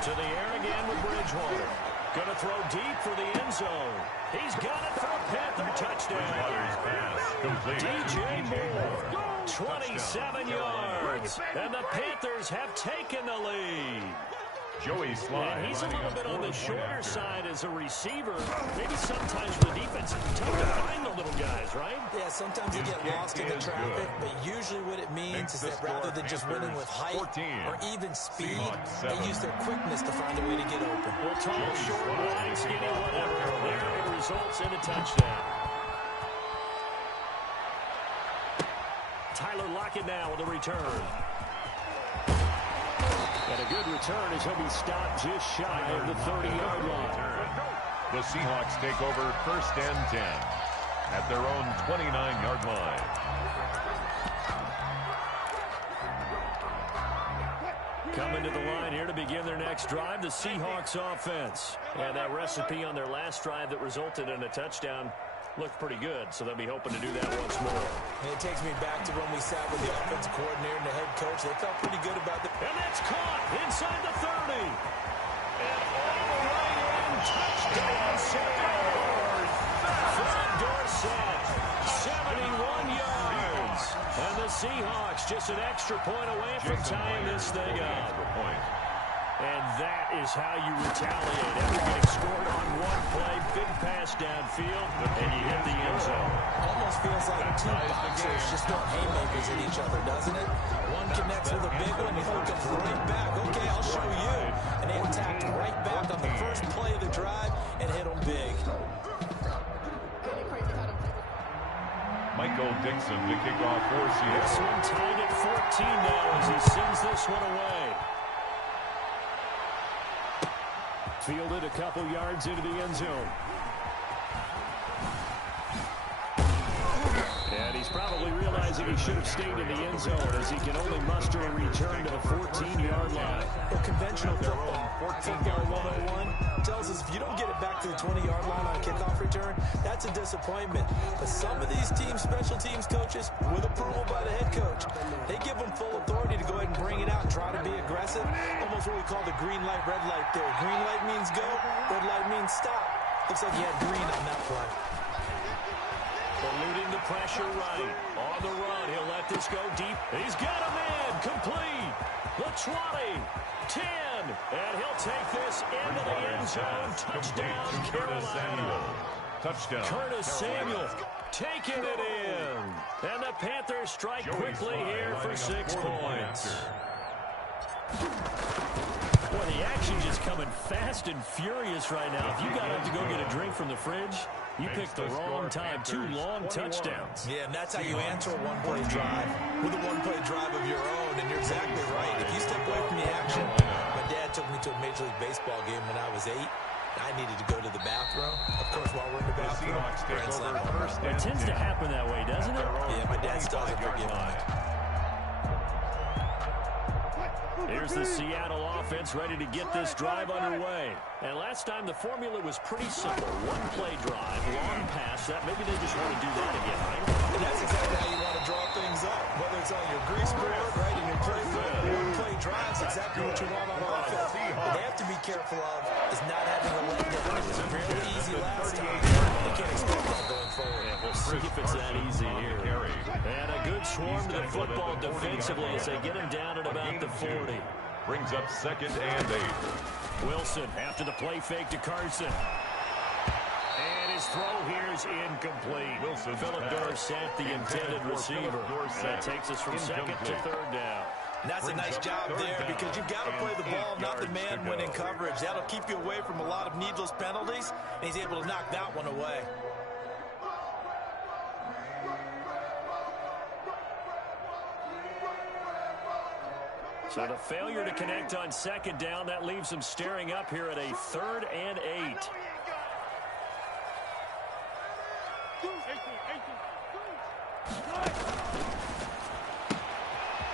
To the air again with Bridgewater. Going to throw deep for the end zone. He's got it for a Panther touchdown. DJ Moore, 27 yards. And the Panthers have taken the lead. Joey Slye. And he's a little bit on the shorter side as a receiver. Maybe sometimes for the defense, it's tough to find the little guys, right? Yeah, sometimes they get lost in the traffic, but usually what it means is that rather than just winning with height or even speed, they use their quickness to find a way to get open. Well, tall, short, wide, skinny, whatever. There it results in a touchdown. Tyler Lockett now with a return. And a good return as he'll be stopped just shy of the 30-yard line. The Seahawks take over first and 10 at their own 29-yard line. Coming to the line here to begin their next drive, the Seahawks offense. And that recipe on their last drive that resulted in a touchdown looked pretty good, so they'll be hoping to do that once more. And it takes me back to when we sat with the offensive coordinator and the head coach. They felt pretty good about the... And that's caught inside the 30. And all the way in, touchdown, Fred Dorsett, 71 yards. And the Seahawks just an extra point away from tying this thing up. And that is how you retaliate after getting scored on one play. Big pass downfield, and you hit the end zone. Almost feels like two boxers just throwing haymakers at each other, doesn't it? One connects with a big one, the other comes right back. Okay, I'll show you. And they attacked right back on the first play of the drive and hit them big. Michael Dixon to kick off for Seattle. This one tied at 14 now as he sends this one away. Fielded a couple yards into the end zone. And he's probably realizing he should have stayed in the end zone as he can only muster a return to the 14-yard line. Well, conventional football 101 tells us if you don't get it back to the 20-yard line on a kickoff return, that's a disappointment. But some of these teams, special teams coaches, with approval by the head coach, they give them full authority to go ahead and bring it out and try to be aggressive. Almost what we call the green light, red light theory. Green light means go, red light means stop. Looks like he had green on that play. Eluding the pressure right. On the run, he'll let this go deep. He's got a man, complete. The 20, 10, and he'll take this into the end zone. Touchdown, Carolina. Touchdown. Curtis Samuel taking it in. And the Panthers strike quickly here for 6 points. Boy, the action just coming fast and furious right now. If you got up to go get a drink from the fridge, you picked the wrong time. 2 long touchdowns. Yeah, and that's how you answer a one-play drive with a one-play drive of your own. And you're exactly right. If you step away from the action, my dad took me to a Major League Baseball game when I was 8. I needed to go to the bathroom. Of course, while we're in the bathroom, grand slam home run. It tends to happen that way, doesn't it? Yeah, my dad still hasn't forgiven me. Here's the Seattle offense ready to get this drive underway. And last time the formula was pretty simple. One-play drive, long pass. That maybe they just want to do that again, right? And that's exactly how you want to draw things up. Whether it's on your grease board, right, in your playbook, one-play drives exactly what you want on offense. What they have to be careful of is not having a let down. It was fairly easy last time. They can't expect that going forward. Yeah, we'll see if it's that easy here. And a good swarm to the football defensively as they get him down at about the 40. Brings up 2nd and 8. Wilson after the play fake to Carson. And his throw here is incomplete. Wilson. Philip Dorsett, the intended receiver. And that takes us from 2nd to 3rd down. And that's a nice job there because you've got to play the ball, not the man when in coverage. That'll keep you away from a lot of needless penalties, and he's able to knock that one away. So the failure to connect on 2nd down, that leaves them staring up here at a 3rd and 8.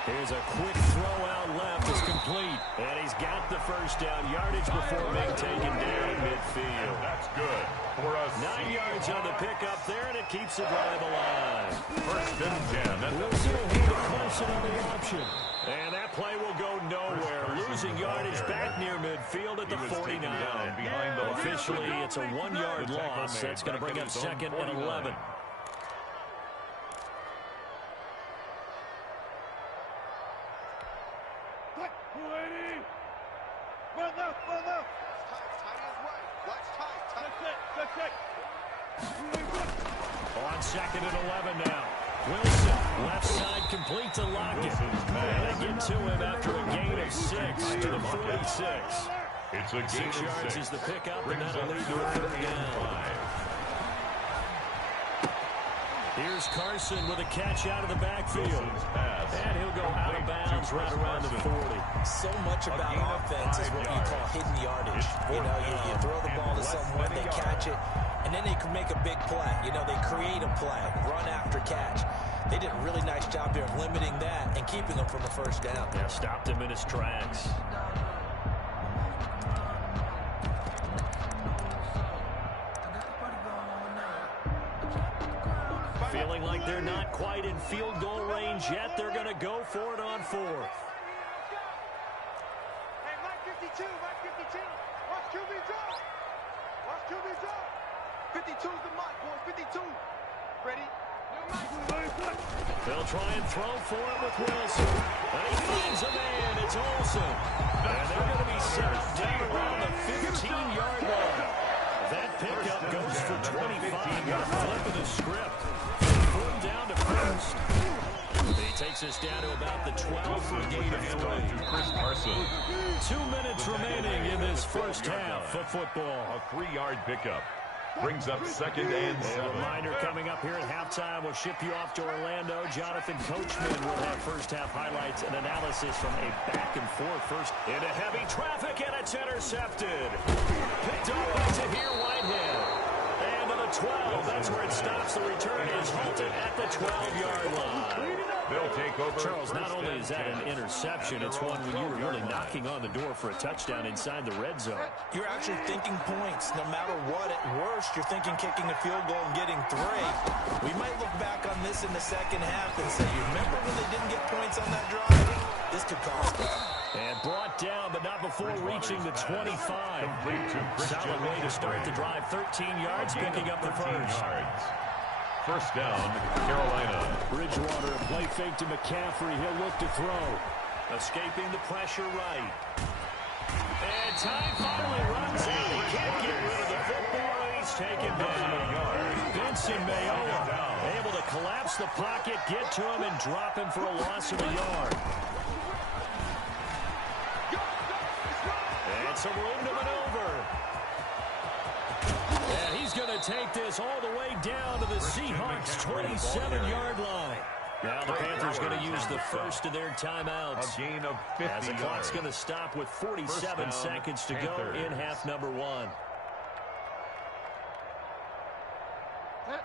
Here's a quick throw out left. It's complete. And he's got the first down yardage before being taken down midfield. That's good for us. 9 yards on the pickup there, and it keeps the drive alive. 1st and 10. Wilson will hold a question on the option. And that play will go nowhere. Losing yardage back near midfield at the 49. Officially, it's a 1-yard loss. That's going to bring up 2nd and 11. On 2nd and 11 now. Wilson, left side complete to Lockett. And they get to him after a gain of 6 to the 46. It's a gain 6 yards is the pickup, and that'll lead to a 3rd down. Here's Carson with a catch out of the backfield. And he'll go out of bounds right around the 40. So much about offense is what you call hidden yardage. You know, you throw the ball to someone, they catch it, and then they can make a big play. You know, they create a play, run after catch. They did a really nice job here of limiting that and keeping him from a 1st down. Yeah, stopped him in his tracks. Feeling like they're not quite in field goal range yet. They're going to go for it on 4th. Hey, Mike 52, Mike 52. Watch QB drop. Watch QB drop. 52's the mark, boys. 52. Ready? They'll try and throw for it with Wilson. And he finds a man. It's Olsen. And they're going to be set up down around the 15-yard line. That pickup goes for 25. Got a flip of the script. 4th down to 1st. He takes us down to about the 12 for a gain of 3. 2 minutes remaining in this first half of football. A 3-yard pickup. Brings up 2nd and 7. A reminder coming up here at halftime. We'll ship you off to Orlando. Jonathan Coachman will have first-half highlights and analysis from a back-and-forth first into heavy traffic, and it's intercepted. Picked up by Tahir Whitehead. And to the 12. That's where it stops. The return is halted at the 12-yard line. They'll take over. Charles, not only is that an interception, it's one when you were really knocking on the door for a touchdown inside the red zone. You're actually thinking points. No matter what, at worst, you're thinking kicking a field goal and getting 3. We might look back on this in the second half and say, you remember when they didn't get points on that drive? This could cost us. And brought down, but not before reaching the 25. Solid way to start the drive. 13 yards, picking up the first. First down, Carolina. Bridgewater, a play fake to McCaffrey. He'll look to throw. Escaping the pressure right. And time finally runs out. He can't get rid of the football. He's taken down. Benson Mayowa able to collapse the pocket, get to him, and drop him for a loss of a yard. And some room to maneuver. And he's going to take this all the way down to the Seahawks' 27-yard line. Now the Panthers going to use the first of their timeouts. A gain of 50 as the clock's going to stop with 47 seconds to go in half number 1.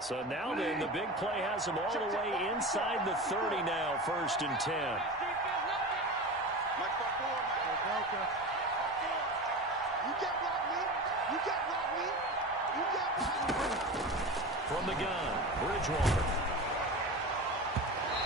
So now then, the big play has them all the way inside the 30 now, 1st and 10. From the gun, Bridgewater.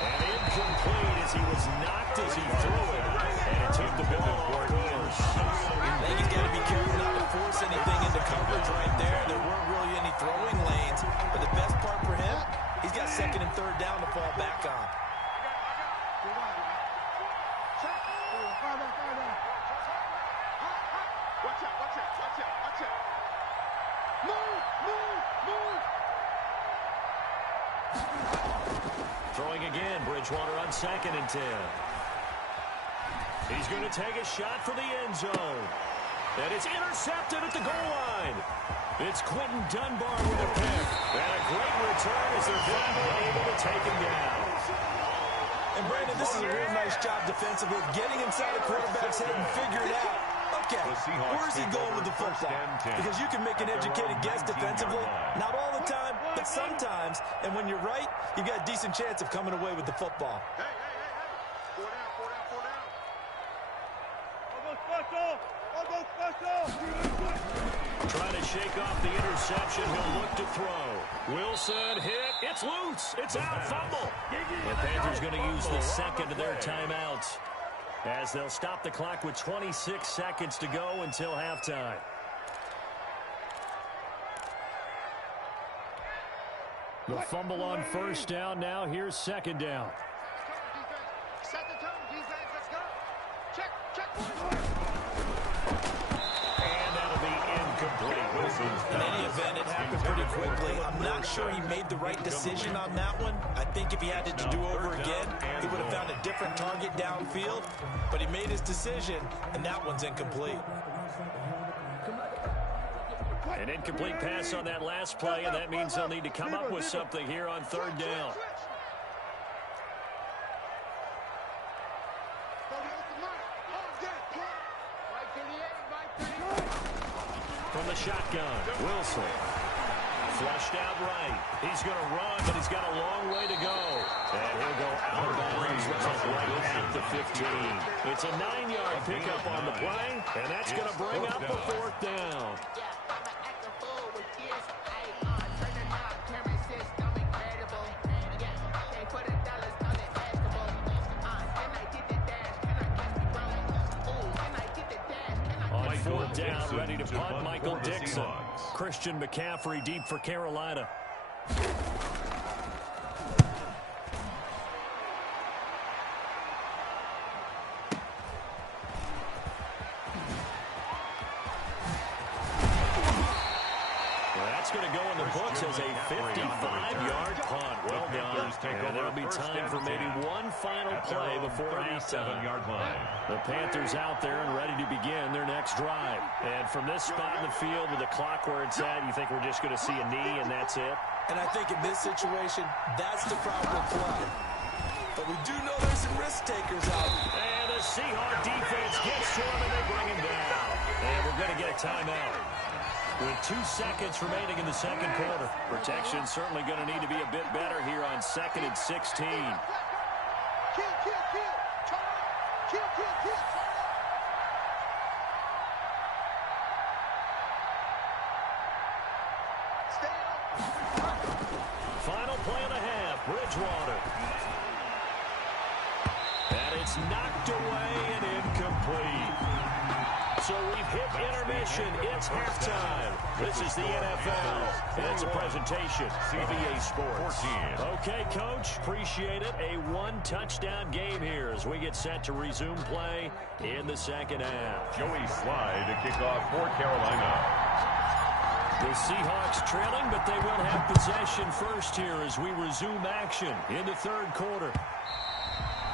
And incomplete as he was knocked as he threw it. And it took the ball off course. I think he's got to be careful not to force anything into coverage right there. There weren't really any throwing lanes. But the best part for him, he's got 2nd and 3rd down to fall back on. Throwing again, Bridgewater on 2nd and 10. He's going to take a shot for the end zone. And it's intercepted at the goal line. It's Quentin Dunbar with a pick. And a great return as they're finally able to take him down. And Brandon, this is a real nice job defensively, getting inside the quarterback's head and figuring out, okay, where's he going with the football? Because you can make an educated guess defensively, not all the time, but sometimes. And when you're right, you've got a decent chance of coming away with the football. Hey. 4 down. I'll go special. Trying to shake off the interception. He'll look to throw. Wilson hit. It's loose. It's out. Fumble. The Panthers going to use the 2nd of their timeouts as they'll stop the clock with 26 seconds to go until halftime. The fumble on 1st down. Now here's 2nd down. Set the tone, defense. Let's go. Check. And that'll be incomplete. In any event, it happened pretty quickly. I'm not sure he made the right decision on that one. I think if he had it to do over again, he would have found a different target downfield. But he made his decision, and that one's incomplete. An incomplete pass on that last play, and that means they'll need to come up with something here on 3rd down. From the shotgun, Wilson. Flushed out right. He's going to run, but he's got a long way to go. And he'll go out of bounds right at the 15. It's a 9-yard pickup on the play, and that's going to bring up the 4th down. On 4th down, ready to punt, Michael Dixon. Christian McCaffrey deep for Carolina. That's going to go in the books as a 55-yard punt. Well done. And there'll be time for maybe one final play before halftime. The Panthers out there and ready to begin their next drive. And from this spot in the field with the clock where it's at, you think we're just going to see a knee and that's it? And I think in this situation, that's the proper play. But we do know there's some risk takers out. And the Seahawks defense gets to him and they bring him down. And we're going to get a timeout. with 2 seconds remaining in the second quarter. Protection certainly going to need to be a bit better here on 2nd and 16. Kill, kill, kill. Turn up. Kill, kill, kill. Turn up. Stay up. Final play of the half, Bridgewater. And it's knocked away and incomplete. So we've hit intermission. It's halftime. This is the NFL, and it's a presentation of EA Sports. Okay, Coach, appreciate it. A 1-touchdown game here as we get set to resume play in the second half. Joey Slye to kick off for Carolina. The Seahawks trailing, but they will have possession first here as we resume action in the third quarter.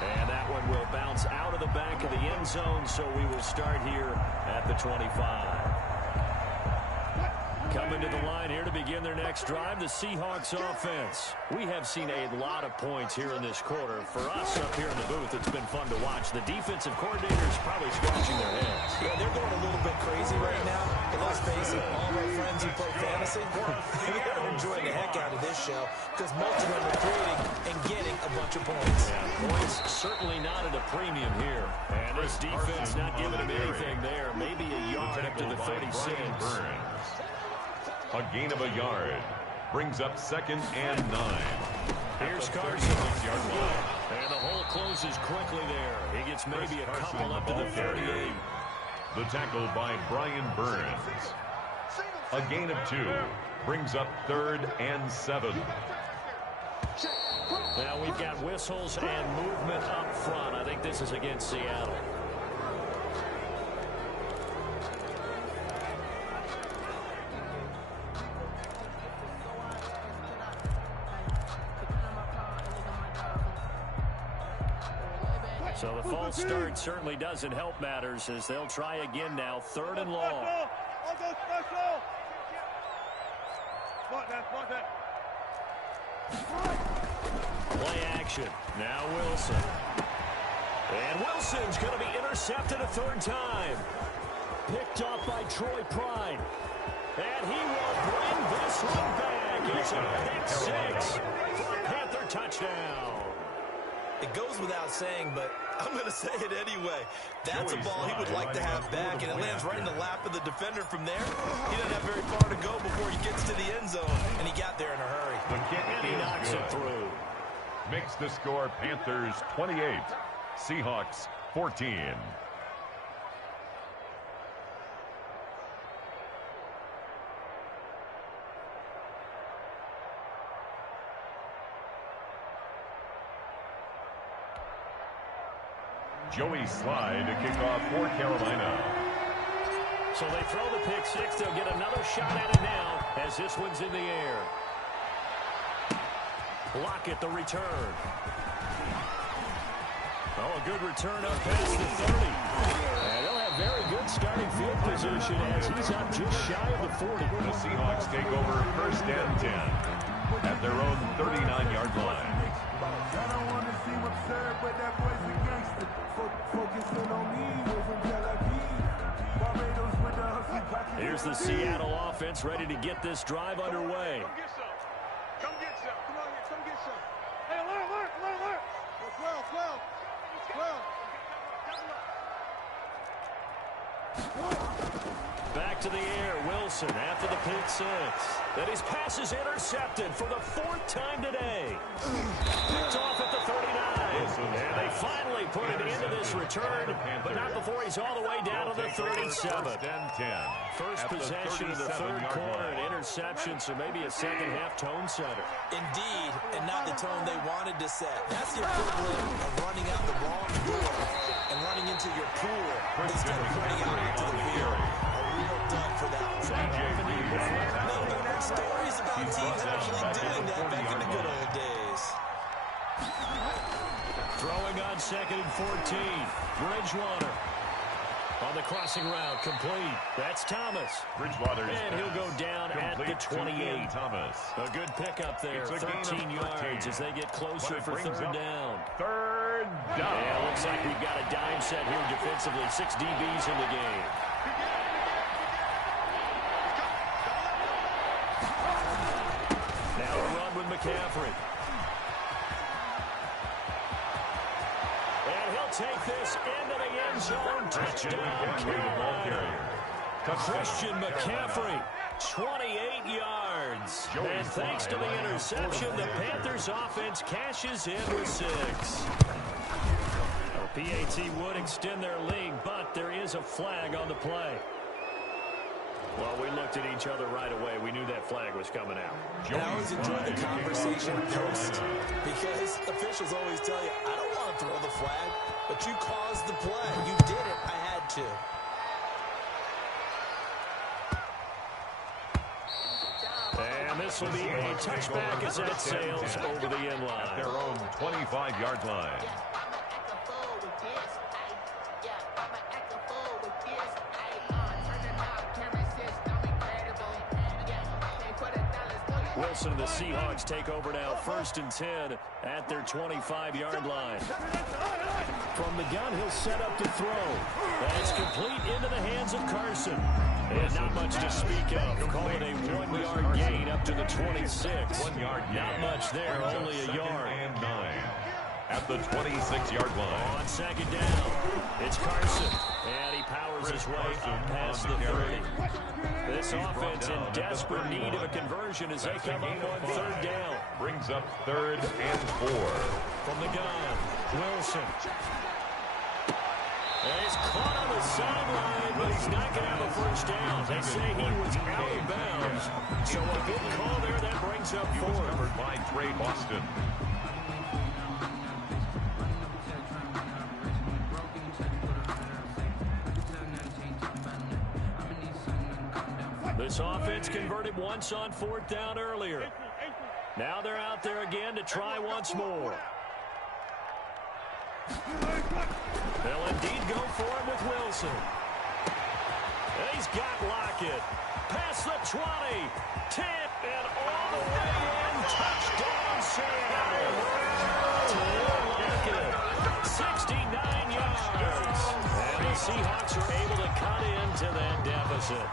And that one will bounce out of the back of the end zone, so we will start here at the 25. Coming to the line here to begin their next drive, the Seahawks offense. We have seen a lot of points here in this quarter. For us up here in the booth, it's been fun to watch. The defensive coordinators probably scratching their heads. Yeah, they're going a little bit crazy right now. But let's face it, all of our friends who play fantasy, they're enjoying the heck out of this show because most of them are creating and getting a bunch of points. Yeah, points certainly not at a premium here. And this defense not giving them anything there. Maybe a yard up to the 36. A gain of a yard. Brings up 2nd and 9. Here's Carson. And the hole closes quickly there. He gets maybe a couple up to the 38. The tackle by Brian Burns. A gain of 2. Brings up 3rd and 7. Now we've got whistles and movement up front. I think this is against Seattle. So the false start certainly doesn't help matters as they'll try again now. 3rd and long. Play action. Now Wilson. And Wilson's going to be intercepted a 3rd time. Picked off by Troy Pride. And he will bring this one back. It's a pick 6 for a Panther touchdown. It goes without saying, but I'm going to say it anyway. That's a ball he would like to have back, and it lands right in the lap of the defender from there. He doesn't have very far to go before he gets to the end zone, and he got there in a hurry. The kick And he knocks it through. Makes the score Panthers 28, Seahawks 14. Joey Slye to kick off for Carolina. So they throw the pick 6. They'll get another shot at it now as this one's in the air. Lockett the return. Oh, a good return up past the 30. And they'll have very good starting field position as he's up just shy of the 40. The Seahawks take over 1st and 10 at their own 39-yard line. I don't want to seem absurd, but that boy's a gangster. Focusing on me, wasn't Barbados with the hustle. Here's the Seattle offense ready to get this drive underway. Come get some. Come get some. Come on here. Come get some. Hey, alert. 12. Back to the air, Wilson after the pick 6. Then his pass is intercepted for the 4th time today. Picked off at the 39. And they finally put it into this return, but not before he's all the way down to the 37. First possession of the 3rd quarter, an interception, so maybe a second-half tone setter. Indeed, and not the tone they wanted to set. That's the equivalent of running out the wrong door and running into your pool instead of running out into the field. A real dud for that one. No, there are stories about teams actually doing that back in the good old days. Throwing on 2nd and 14. Bridgewater on the crossing route, complete. That's Thomas. Bridgewater's and he'll go down at the 28. Thomas. A good pickup there, 13 yards as they get closer for 3rd down. 3rd down. Yeah, looks like we've got a dime set here defensively. 6 DBs in the game. McCaffrey. And he'll take this into the end zone. Touchdown, Carolina. Christian McCaffrey, 28 yards. And thanks to the interception, the Panthers offense cashes in with 6. PAT would extend their lead, but there is a flag on the play. Well, we looked at each other right away. We knew that flag was coming out. And I always enjoy the conversation post because officials always tell you, I don't want to throw the flag, but you caused the play. You did it. I had to. And this will be a touchback as that sails over the end line. At their own 25-yard line. Wilson and the Seahawks take over now, 1st and 10 at their 25-yard line. From the gun, he'll set up to throw. That's complete into the hands of Carson. And not much to speak of. Call it a 1-yard gain up to the 26. 1 yard gain. Not much there, only a yard. And 9 at the 26-yard line. On 2nd down, it's Carson. And he powers his way up past the 30. This offense in desperate need of a conversion as they come up on 3rd down. Brings up 3rd and 4. From the gun, Wilson. And he's caught on the sideline, but he's not going to have a 1st down. They say he was out of bounds. So a good call there. That brings up 4. Covered by Trey Boston. This offense converted once on 4th down earlier. Now they're out there again to try once more. They'll indeed go for it with Wilson. And he's got Lockett. Past the 20. 10 and all the way in. Touchdown, Seattle. Lockett. 69 yards. And the Seahawks are able to cut into that deficit.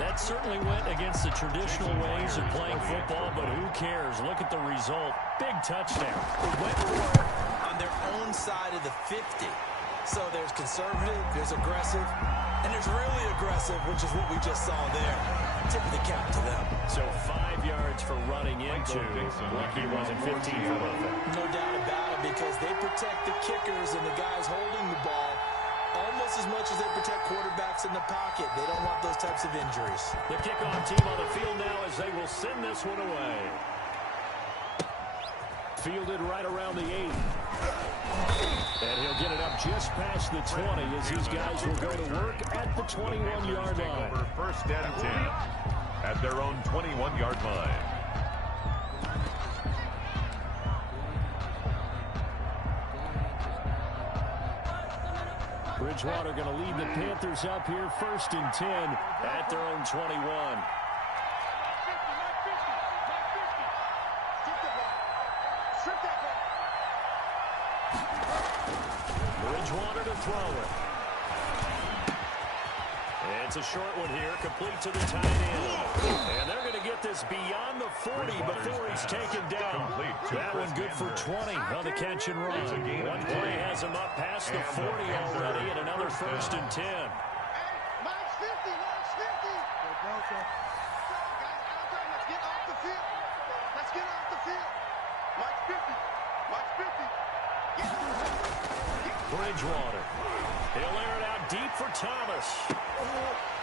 That certainly went against the traditional ways of playing football, but who cares? Look at the result. Big touchdown. It went for on their own side of the 50. So there's conservative, there's aggressive, and there's really aggressive, which is what we just saw there. Tip of the cap to them. So 5 yards for running into. Lucky wasn't 15 for roughing. No doubt about it, because they protect the kickers and the guys holding the ball almost as much as they protect quarterbacks in the pocket. They don't want those types of injuries. The kickoff team on the field now as they will send this one away. Fielded right around the 8. And he'll get it up just past the 20 as these guys will go to work at the 21-yard line. Over 1st and 10 at their own 21-yard line. Bridgewater going to lead the Panthers up here, 1st and 10 at their own 21. Bridgewater to throw it. It's a short one here, complete to the tight end. And they're going to get this beyond the 40 before he's taken down. That one good for 20 on the catch and run. One play has him up past the 40 already, and another 1st and 10. Mike's 50, Mike's 50. Guys, let's get off the field. Let's get off the field. Mike's 50. Mike's 50. Bridgewater. He'll air it out deep for Thomas.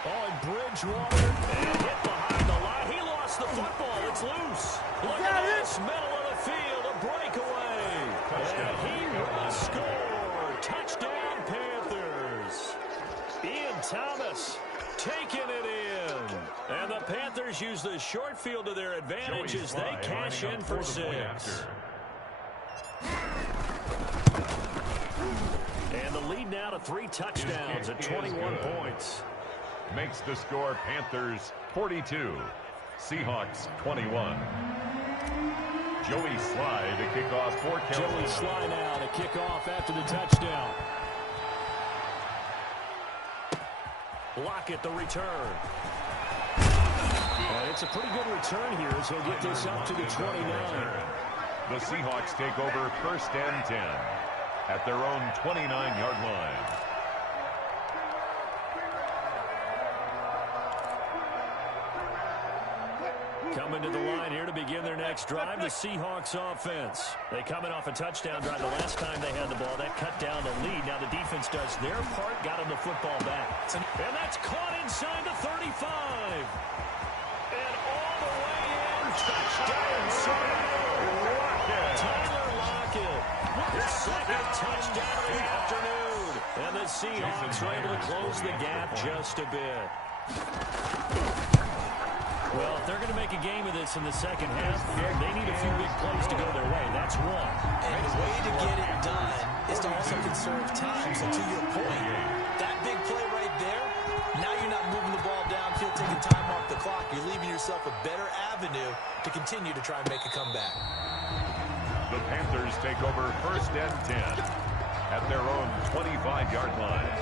Oh, and Bridgewater. And hit behind the line. He lost the football. It's loose. Look at this. Middle of the field. A breakaway. And he will score. Touchdown, Panthers. Ian Thomas taking it in. And the Panthers use the short field to their advantage as they cash in for 6. And the lead now to 3 touchdowns at 21 points. Makes the score Panthers 42, Seahawks 21. Joey Sly to kick off for Carolina. Joey Sly now to kick off after the touchdown. Lockett the return. And it's a pretty good return here as he'll get this up to the 29. The Seahawks take over 1st and 10 at their own 29-yard line. Coming to the line here to begin their next drive, the Seahawks offense. They coming off a touchdown drive the last time they had the ball. That cut down the lead. Now the defense does their part, got them the football back. And that's caught inside the 35. And all the way in, touchdown, Tyler Lockett. His second touchdown of the afternoon. And the Seahawks are able to close the gap just a bit. Well, if they're going to make a game of this in the second half, they need a few big plays to go their way. That's one. And the way to get it done is to also conserve time. So to your point, that big play right there, now you're not moving the ball downfield, taking time off the clock. You're leaving yourself a better avenue to continue to try and make a comeback. The Panthers take over 1st and 10 at their own 25-yard line.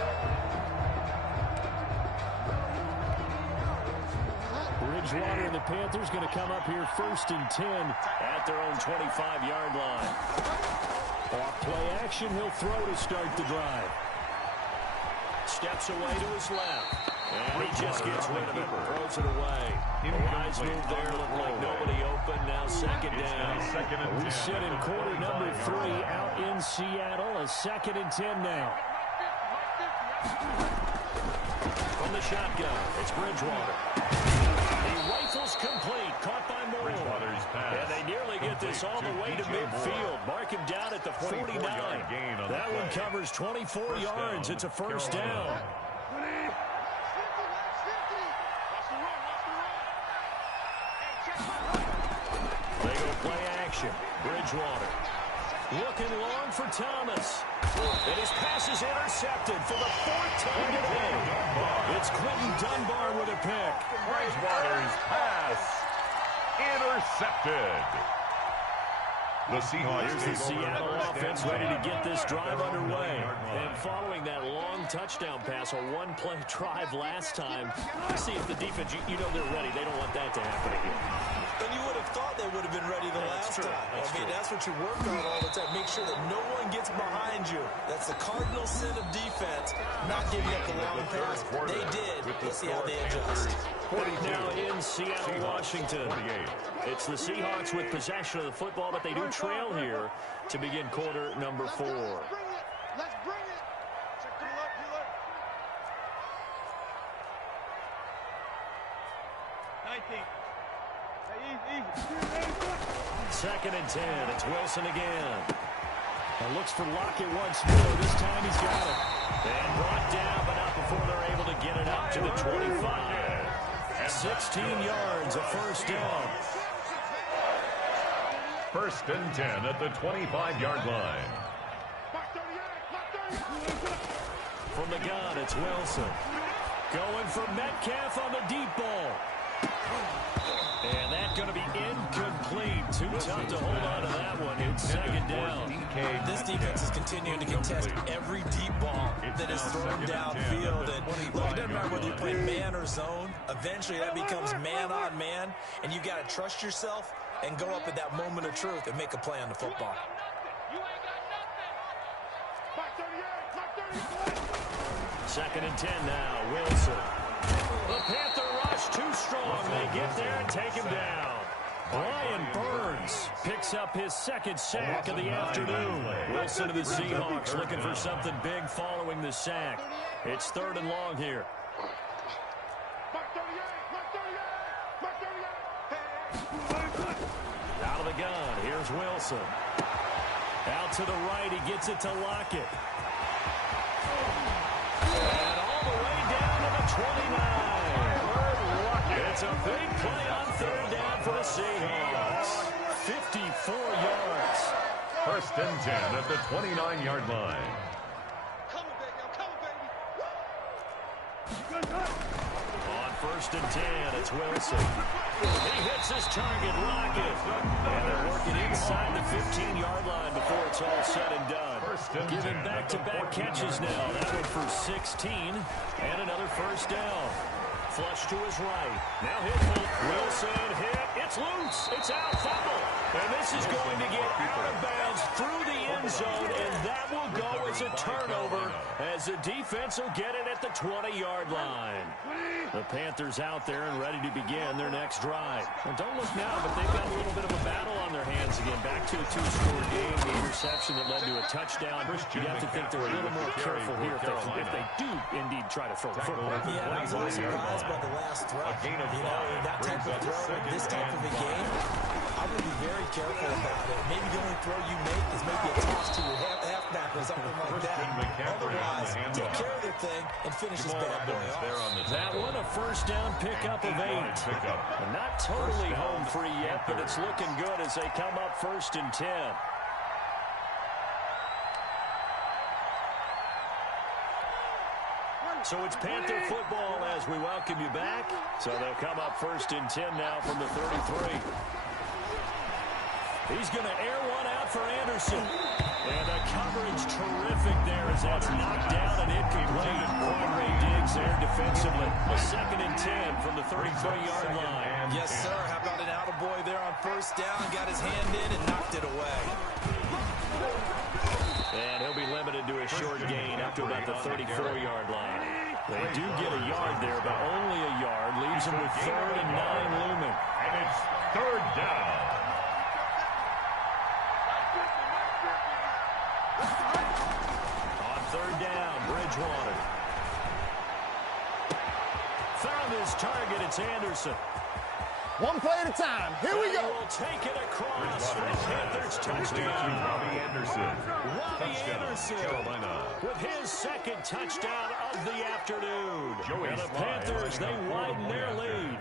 Bridgewater and the Panthers going to come up here 1st and 10 at their own 25-yard line. Off play action, he'll throw to start the drive. Steps away to his left. And he just gets rid of it, throws it away. A wise move there, looked like nobody open, now second down. We sit in quarter number 3 out in Seattle, a 2nd and 10 now. From the shotgun, it's Bridgewater. He rifles complete, caught by Moore. And they nearly get this all the way to midfield. Mark him down at the 49. That one covers 24 yards. It's a first down. They go play action. Bridgewater looking long for Thomas. And his pass is intercepted for the 4th time today. It's Quentin Dunbar with a pick. Bridgewater's pass intercepted. The Seahawks. Here's the Seattle offense ready to get this drive underway. And following that long touchdown pass, a one-play drive last time, let's see if the defense, you know they're ready. They don't want that to happen again. And you would have thought they would have been ready the last time. That's what you work on all the time. Make sure that no one gets behind you. That's the cardinal sin of defense, not giving up the long pass. They did. Let's see how they adjust. Now in Seattle, Washington. It's the Seahawks with possession of the football, but they do trail here to begin quarter number 4. Let's bring it. Second and 10. It's Wilson again. And looks for Lockett once more. This time he's got it. And brought down, but not before they're able to get it up to the 25. 16 yards, a first down. 1st and 10 at the 25-yard line. From the gun, it's Wilson. Going for Metcalf on the deep ball. And that's going to be incomplete. Too tough to hold on to that one. It's second down. This defense is continuing to contest every deep ball that is thrown downfield. And look, it doesn't matter whether you play man or zone. Eventually that becomes man on man. And you got to trust yourself and go up at that moment of truth and make a play on the football. Second and 10 now. Wilson. The Panther rush too strong. They get there and take him down. Brian Burns picks up his 2nd sack of the afternoon. Wilson to the Seahawks looking for something big following the sack. It's 3rd and long here. Out of the gun. Here's Wilson. Out to the right. He gets it to Lockett. And all the way down to the 29. It's a big play on 3rd down for the Seahawks. 54 yards. 1st and 10 at the 29-yard line. On 1st and 10, it's Wilson. He hits his target, Lockett. And they're working inside the 15-yard line before it's all said and done. Giving back-to-back catches now. That one for 16 and another first down. flush to his right. Now hit Wilson hit. It's loose. It's out. Fumble. And this is going to get out of bounds through the end zone, and that will go as a turnover as the defense will get it at the 20-yard line. The Panthers out there and ready to begin their next drive. Well, don't look now, but they've got a little bit of a battle on their hands again. Back to a two-score game. The interception that led to a touchdown. You have to think they're a little more careful here if they do indeed try to throw the football. Yeah, I was a little surprised by the last throw. That type of throw, this type of a game, I would be very careful about it. Maybe the only throw you make is maybe a toss to your halfback or something like that. Otherwise, take care of the thing and finish this bad boy off. That one a first down pickup of 8. Not totally home free yet, but it's looking good as they come up 1st and 10. So it's Panther football as we welcome you back. So they'll come up 1st and 10 now from the 33. He's going to air one out for Anderson. And the coverage terrific there as that's knocked down and incomplete. Ray Diggs there defensively. A 2nd and 10 from the 33-yard line. Yes, sir. How about an attaboy there on first down? Got his hand in and knocked it away. And he'll be limited to a short gain up to about the 34-yard line. They do get a yard there, but only a yard. Leaves them with 3rd and 9 looming. And it's 3rd down. On 3rd down, Bridgewater. Found his target. It's Anderson. One play at a time. Here we go. We'll take it across for the Panthers touchdown. Robbie Anderson. Carolina. With his 2nd touchdown of the afternoon. And the Panthers, they widen their lead.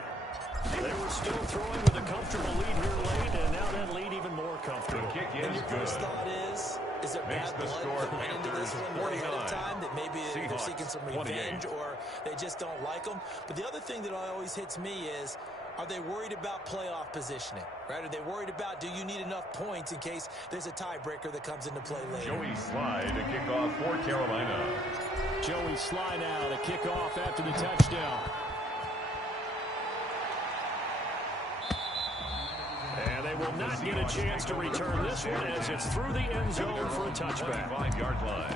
They were still throwing with a comfortable lead here late, and now that lead even more comfortable. The kick And is your good. first thought is there Makes bad the blood score that went into this one Panthers ahead of 49. time, that maybe they're Seahawks, seeking some 28. revenge or they just don't like them? But the other thing that always hits me is, are they worried about playoff positioning, right? Are they worried about, do you need enough points in case there's a tiebreaker that comes into play later? Joey Slye to kick off for Carolina. Joey Slye now to kick off after the touchdown. And they will not get a chance to return this one as it's through the end zone for a touchback. 25-yard line.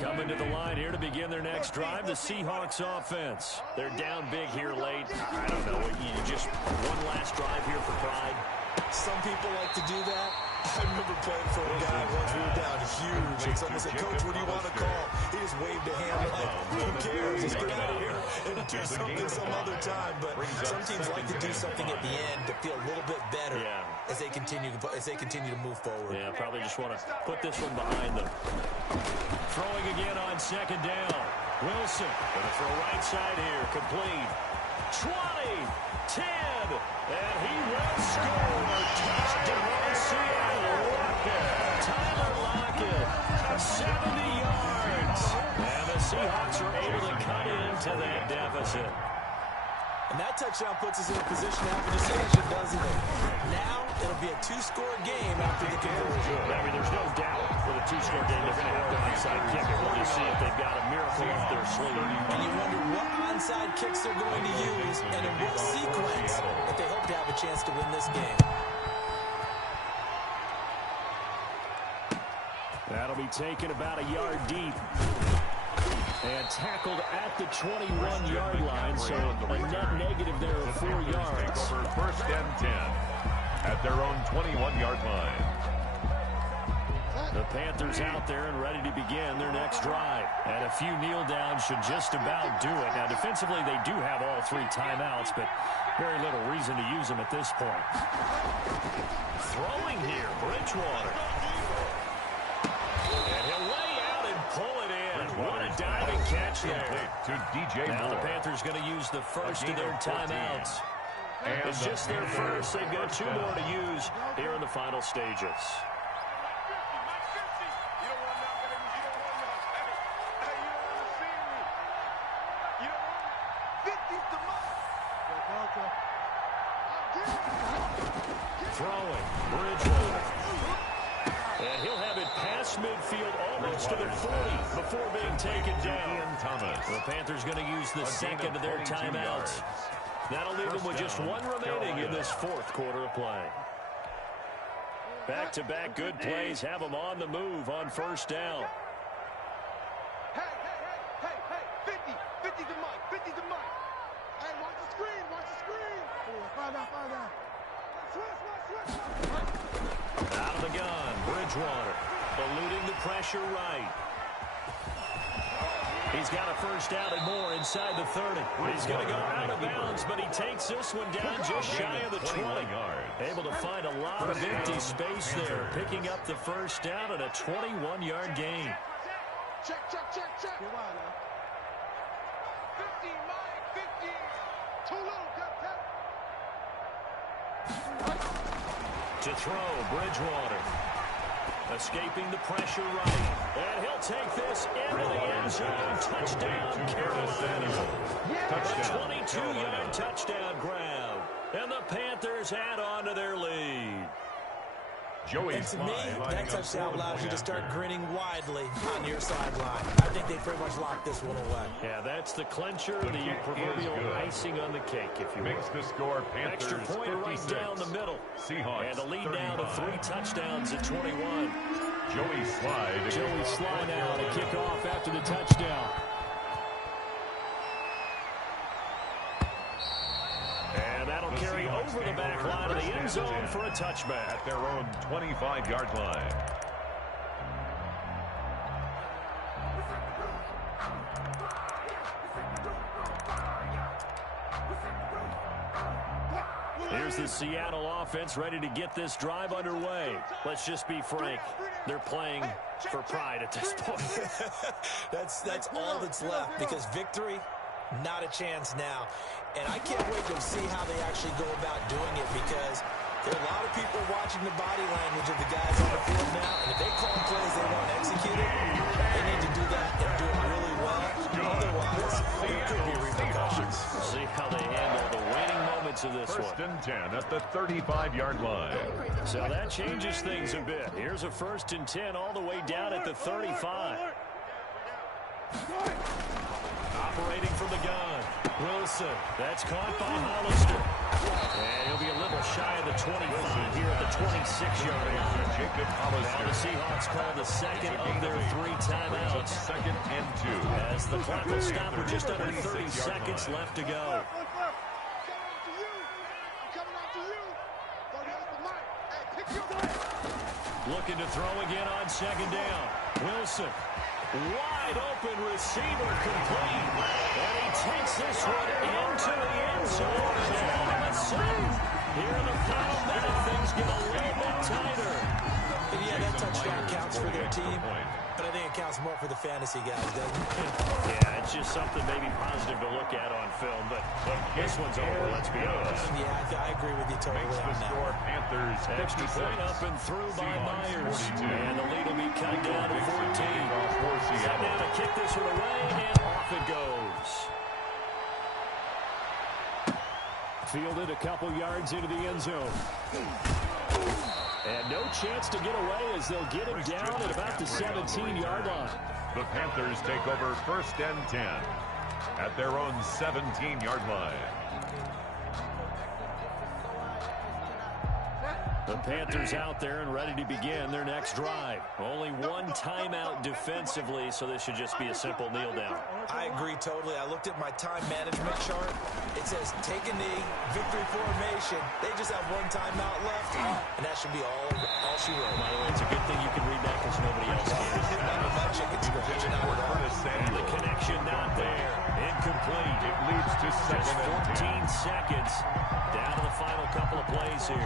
Coming to the line here to begin their next drive, the Seahawks offense. They're down big here late. I don't know, you just one last drive here for pride. Some people like to do that. I remember playing for a guy once we were down huge, and someone said, "Coach, what do you want to call?" He just waved a hand like, who cares? Just get out of here and do something some other time. But some teams like to do something at the end to feel a little bit better as they continue to move forward. Yeah, probably just want to put this one behind them. Throwing again on 2nd down. Wilson going to throw right side here, complete. 20, 10, and he will score. Touchdown, Seattle. Tyler Lockett, 70 yards. And the Seahawks are able to cut into that deficit. And that touchdown puts us in a position to have a decision, doesn't it? Now, it'll be a 2-score game after the conversion. I mean, there's no doubt with a 2-score game, they're going to have the onside kick. I want to see if they've got a miracle up their sleeve. And you wonder what onside kicks they're going to use and in what sequence if they hope to have a chance to win this game. That'll be taken about a yard deep. And tackled at the 21-yard line, so a net negative there of 4 yards. Over 1st and 10 at their own 21-yard line. The Panthers out there and ready to begin their next drive. And a few kneel downs should just about do it. Now, defensively, they do have all 3 timeouts, but very little reason to use them at this point. Throwing here, Bridgewater. And he'll lay out and pull it in. What a diving catch there. To DJ Now the Moore. Panthers going to use the first of their timeouts. It's just their first. They've got 2 more to use here in the final stages. Throwing, Bridgewater. And he'll have it past midfield, almost to the 40 before being taken down. The Panthers going to use the second of their timeouts. That'll leave them with just one remaining in this fourth quarter of play. Back-to-back good plays have them on the move on first down. Hey, 50 to Mike, 50 to Mike. Hey, watch the screen. Find out. Switch. Out of the gun, Bridgewater, eluding the pressure right. He's got a first down and more inside the 30. He's going to go out of bounds, but he takes this one down just shy of the 20. Able to find a lot of empty space there, picking up the first down and a 21-yard gain. Check. 50, Mike, 50. Too little, To throw, Bridgewater. Escaping the pressure right. And he'll take this into the end zone. Touchdown, Carolina. A 22-yard touchdown grab. And the Panthers add on to their lead. And to me, that touchdown allows you to start grinning widely on your sideline. I think they pretty much locked this one away. Yeah, that's the clincher, the proverbial icing on the cake, if you will. Makes the score Panthers extra point 56. Right down the middle. Seahawks and a lead 35. now to 3 touchdowns at 21. Joey Slye now to kick off after the touchdown. And that'll carry over the back line of the end zone for a touchback. At their own 25-yard line. Here's the Seattle offense ready to get this drive underway. Let's just be frank. They're playing for pride at this point. That's all that's left, because victory, not a chance now. And I can't wait to see how they actually go about doing it, because there are a lot of people watching the body language of the guys on the field now. And if they call plays they want executed, they need to do that and do it really well. Otherwise, there could be repercussions. We'll see how they handle the waning moments of this First one. and 10 at the 35-yard line. So that changes things a bit. Here's a 1st and 10 all the way down at the 35. Operating from the gun. Wilson. That's caught by Hollister. And he'll be a little shy of the 25 here at the 26-yard line. Jacob Hollister. Now the Seahawks call the second of their 3 timeouts. Second and 2. As the clock will stop with just under 30 seconds left to go. Looking to throw again on second down. Wilson. Wide open receiver complete. And he takes this one into the end zone. And all of a sudden, here in the final minute, things get a little bit tighter. And yeah, that touchdown counts for their team, but I think it counts more for the fantasy guys, doesn't it? Yeah, it's just something maybe positive to look at on film, but this one's over, let's be honest. Yeah, I agree with you totally Makes on the that. score Panthers Extra 56. point up and through by Seahawks Myers. 42. And the lead will be cut down to 14. Set now to kick this one away, and off it goes. Fielded a couple yards into the end zone. And no chance to get away as they'll get him down at about the 17-yard line. The Panthers take over 1st and 10 at their own 17-yard line. The Panthers out there and ready to begin their next drive. Only one timeout defensively, so this should just be a simple kneel down. I agree totally. I looked at my time management chart. It says take a knee, victory formation. They just have one timeout left, and that should be all she wrote. By the way, it's a good thing you can read that because nobody else can. Not with my chicken scratch. Not at all. And the connection not there. Incomplete. It leads to just 14 second and 10. seconds. Down to the final couple of plays here.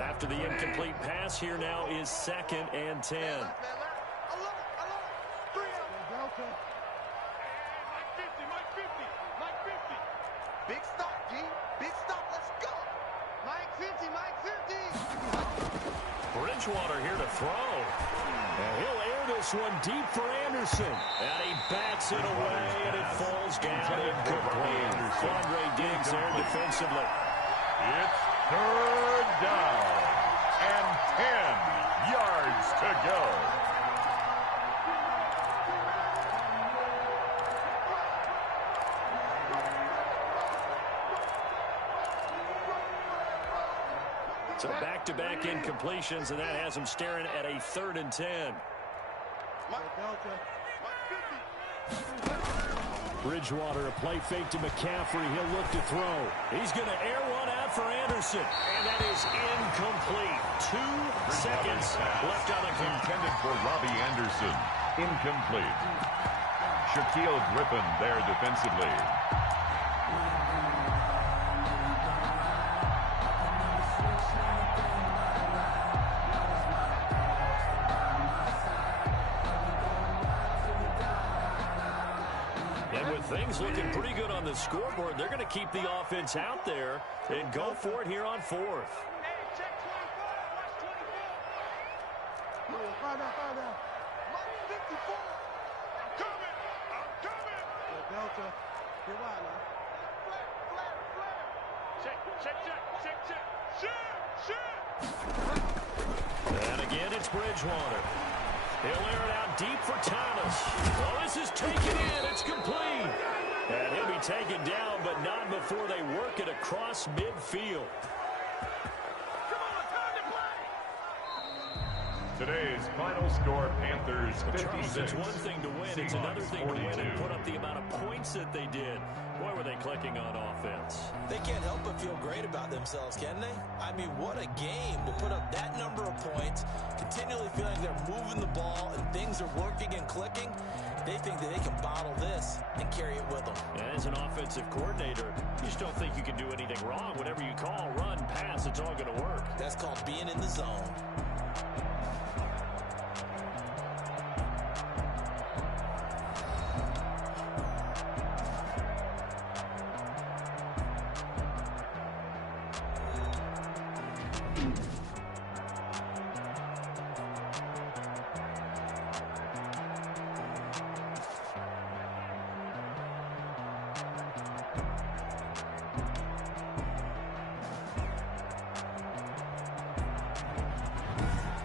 After the incomplete pass, here now is 2nd and 10. Big stop, G. Big stop. Let's go. Mike 50, Mike 50. Bridgewater here to throw. And he'll air this one deep for Anderson. And he bats it away, and it falls down incomplete. Andre Diggs there defensively. It's third down and 10 yards to go. So back-to-back incompletions, and that has him staring at a 3rd and 10. Bridgewater, a play fake to McCaffrey. He'll look to throw. He's going to air one out for Anderson, and that is incomplete. 2 seconds left on the clock. Intended for Robbie Anderson. Incomplete. Shaquille Griffin there defensively. Things looking pretty good on the scoreboard. They're going to keep the offense out there and go for it here on 4th. And again, it's Bridgewater. He'll air it out deep for Thomas. Well, this is taken in. It's complete. And he'll be taken down, but not before they work it across midfield. Today's final score, Panthers 56. It's one thing to win. It's another thing to win and put up the amount of points that they did. Boy, were they clicking on offense. They can't help but feel great about themselves, can they? I mean, what a game to put up that number of points, continually feeling they're moving the ball and things are working and clicking. They think that they can bottle this and carry it with them. And as an offensive coordinator, you just don't think you can do anything wrong. Whatever you call, run, pass, it's all going to work. That's called being in the zone.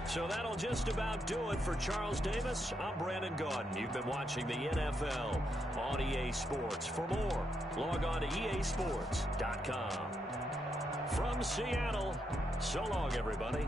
So that'll just about do it for Charles Davis. I'm Brandon Gaudin. You've been watching the NFL on EA Sports. For more, log on to easports.com. From Seattle, so long, everybody.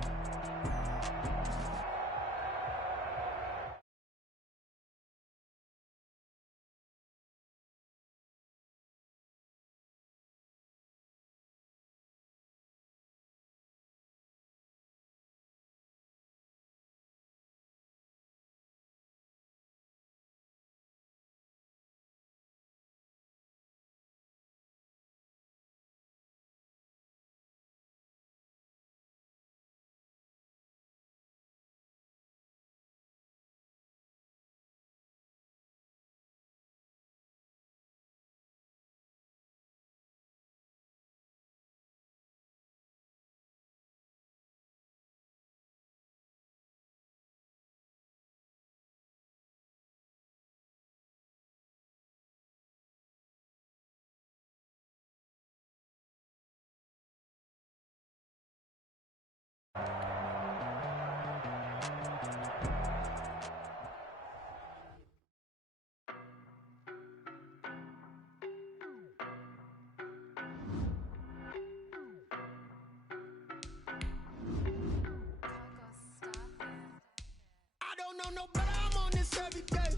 No, but I'm on this every day.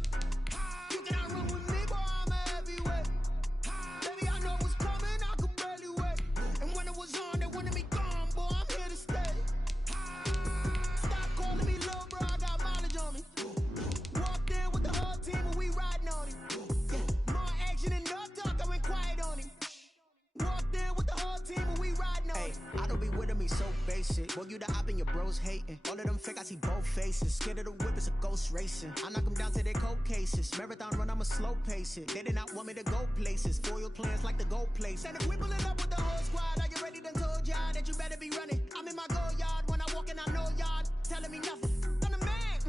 You cannot run with me, boy, I'm a heavyweight. Baby, I know what's coming, I could barely wait. And when it was on, they wanted me gone, boy, I'm here to stay. Stop calling me little bro, I got mileage on me. Walked in with the whole team and we riding on him. More action and no talk, I went quiet on him. Walked in with the whole team and we riding on him. I don't be with him, he's so basic. Boy, you the op and your bros hating. All of them fake, I see both faces. Scared of the whip, it's a ghost racing. I knock them down to their cold cases. Marathon run, I'ma slow pace it. They did not want me to go places. Foil plans like the go place. And if we pulling up with the whole squad, are you ready? Done told y'all that you better be running. I'm in my go yard when I walk in, I know y'all telling me nothing. I'm the man,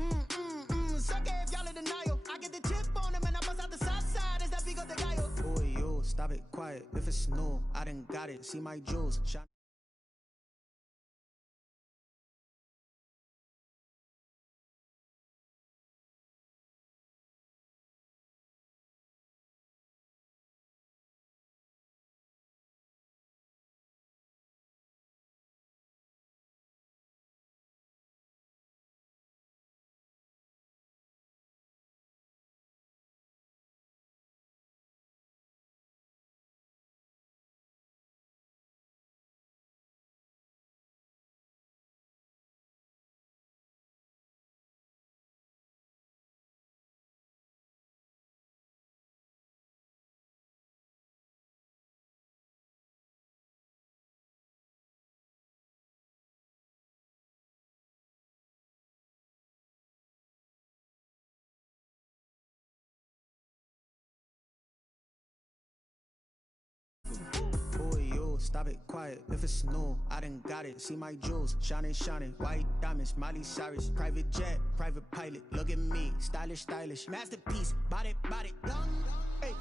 sucker if y'all in denial. I get the chip on him and I bust out the south side. It's that Vigo de Gallo. Boy, yo, stop it, quiet. If it's new, I done got it. See my jewels, shine. Boy, yo, stop it, quiet. If it's new, I done got it. See my jewels, shining, shining. White diamonds, Miley Cyrus. Private jet, private pilot. Look at me, stylish, stylish. Masterpiece, body, young. Hey,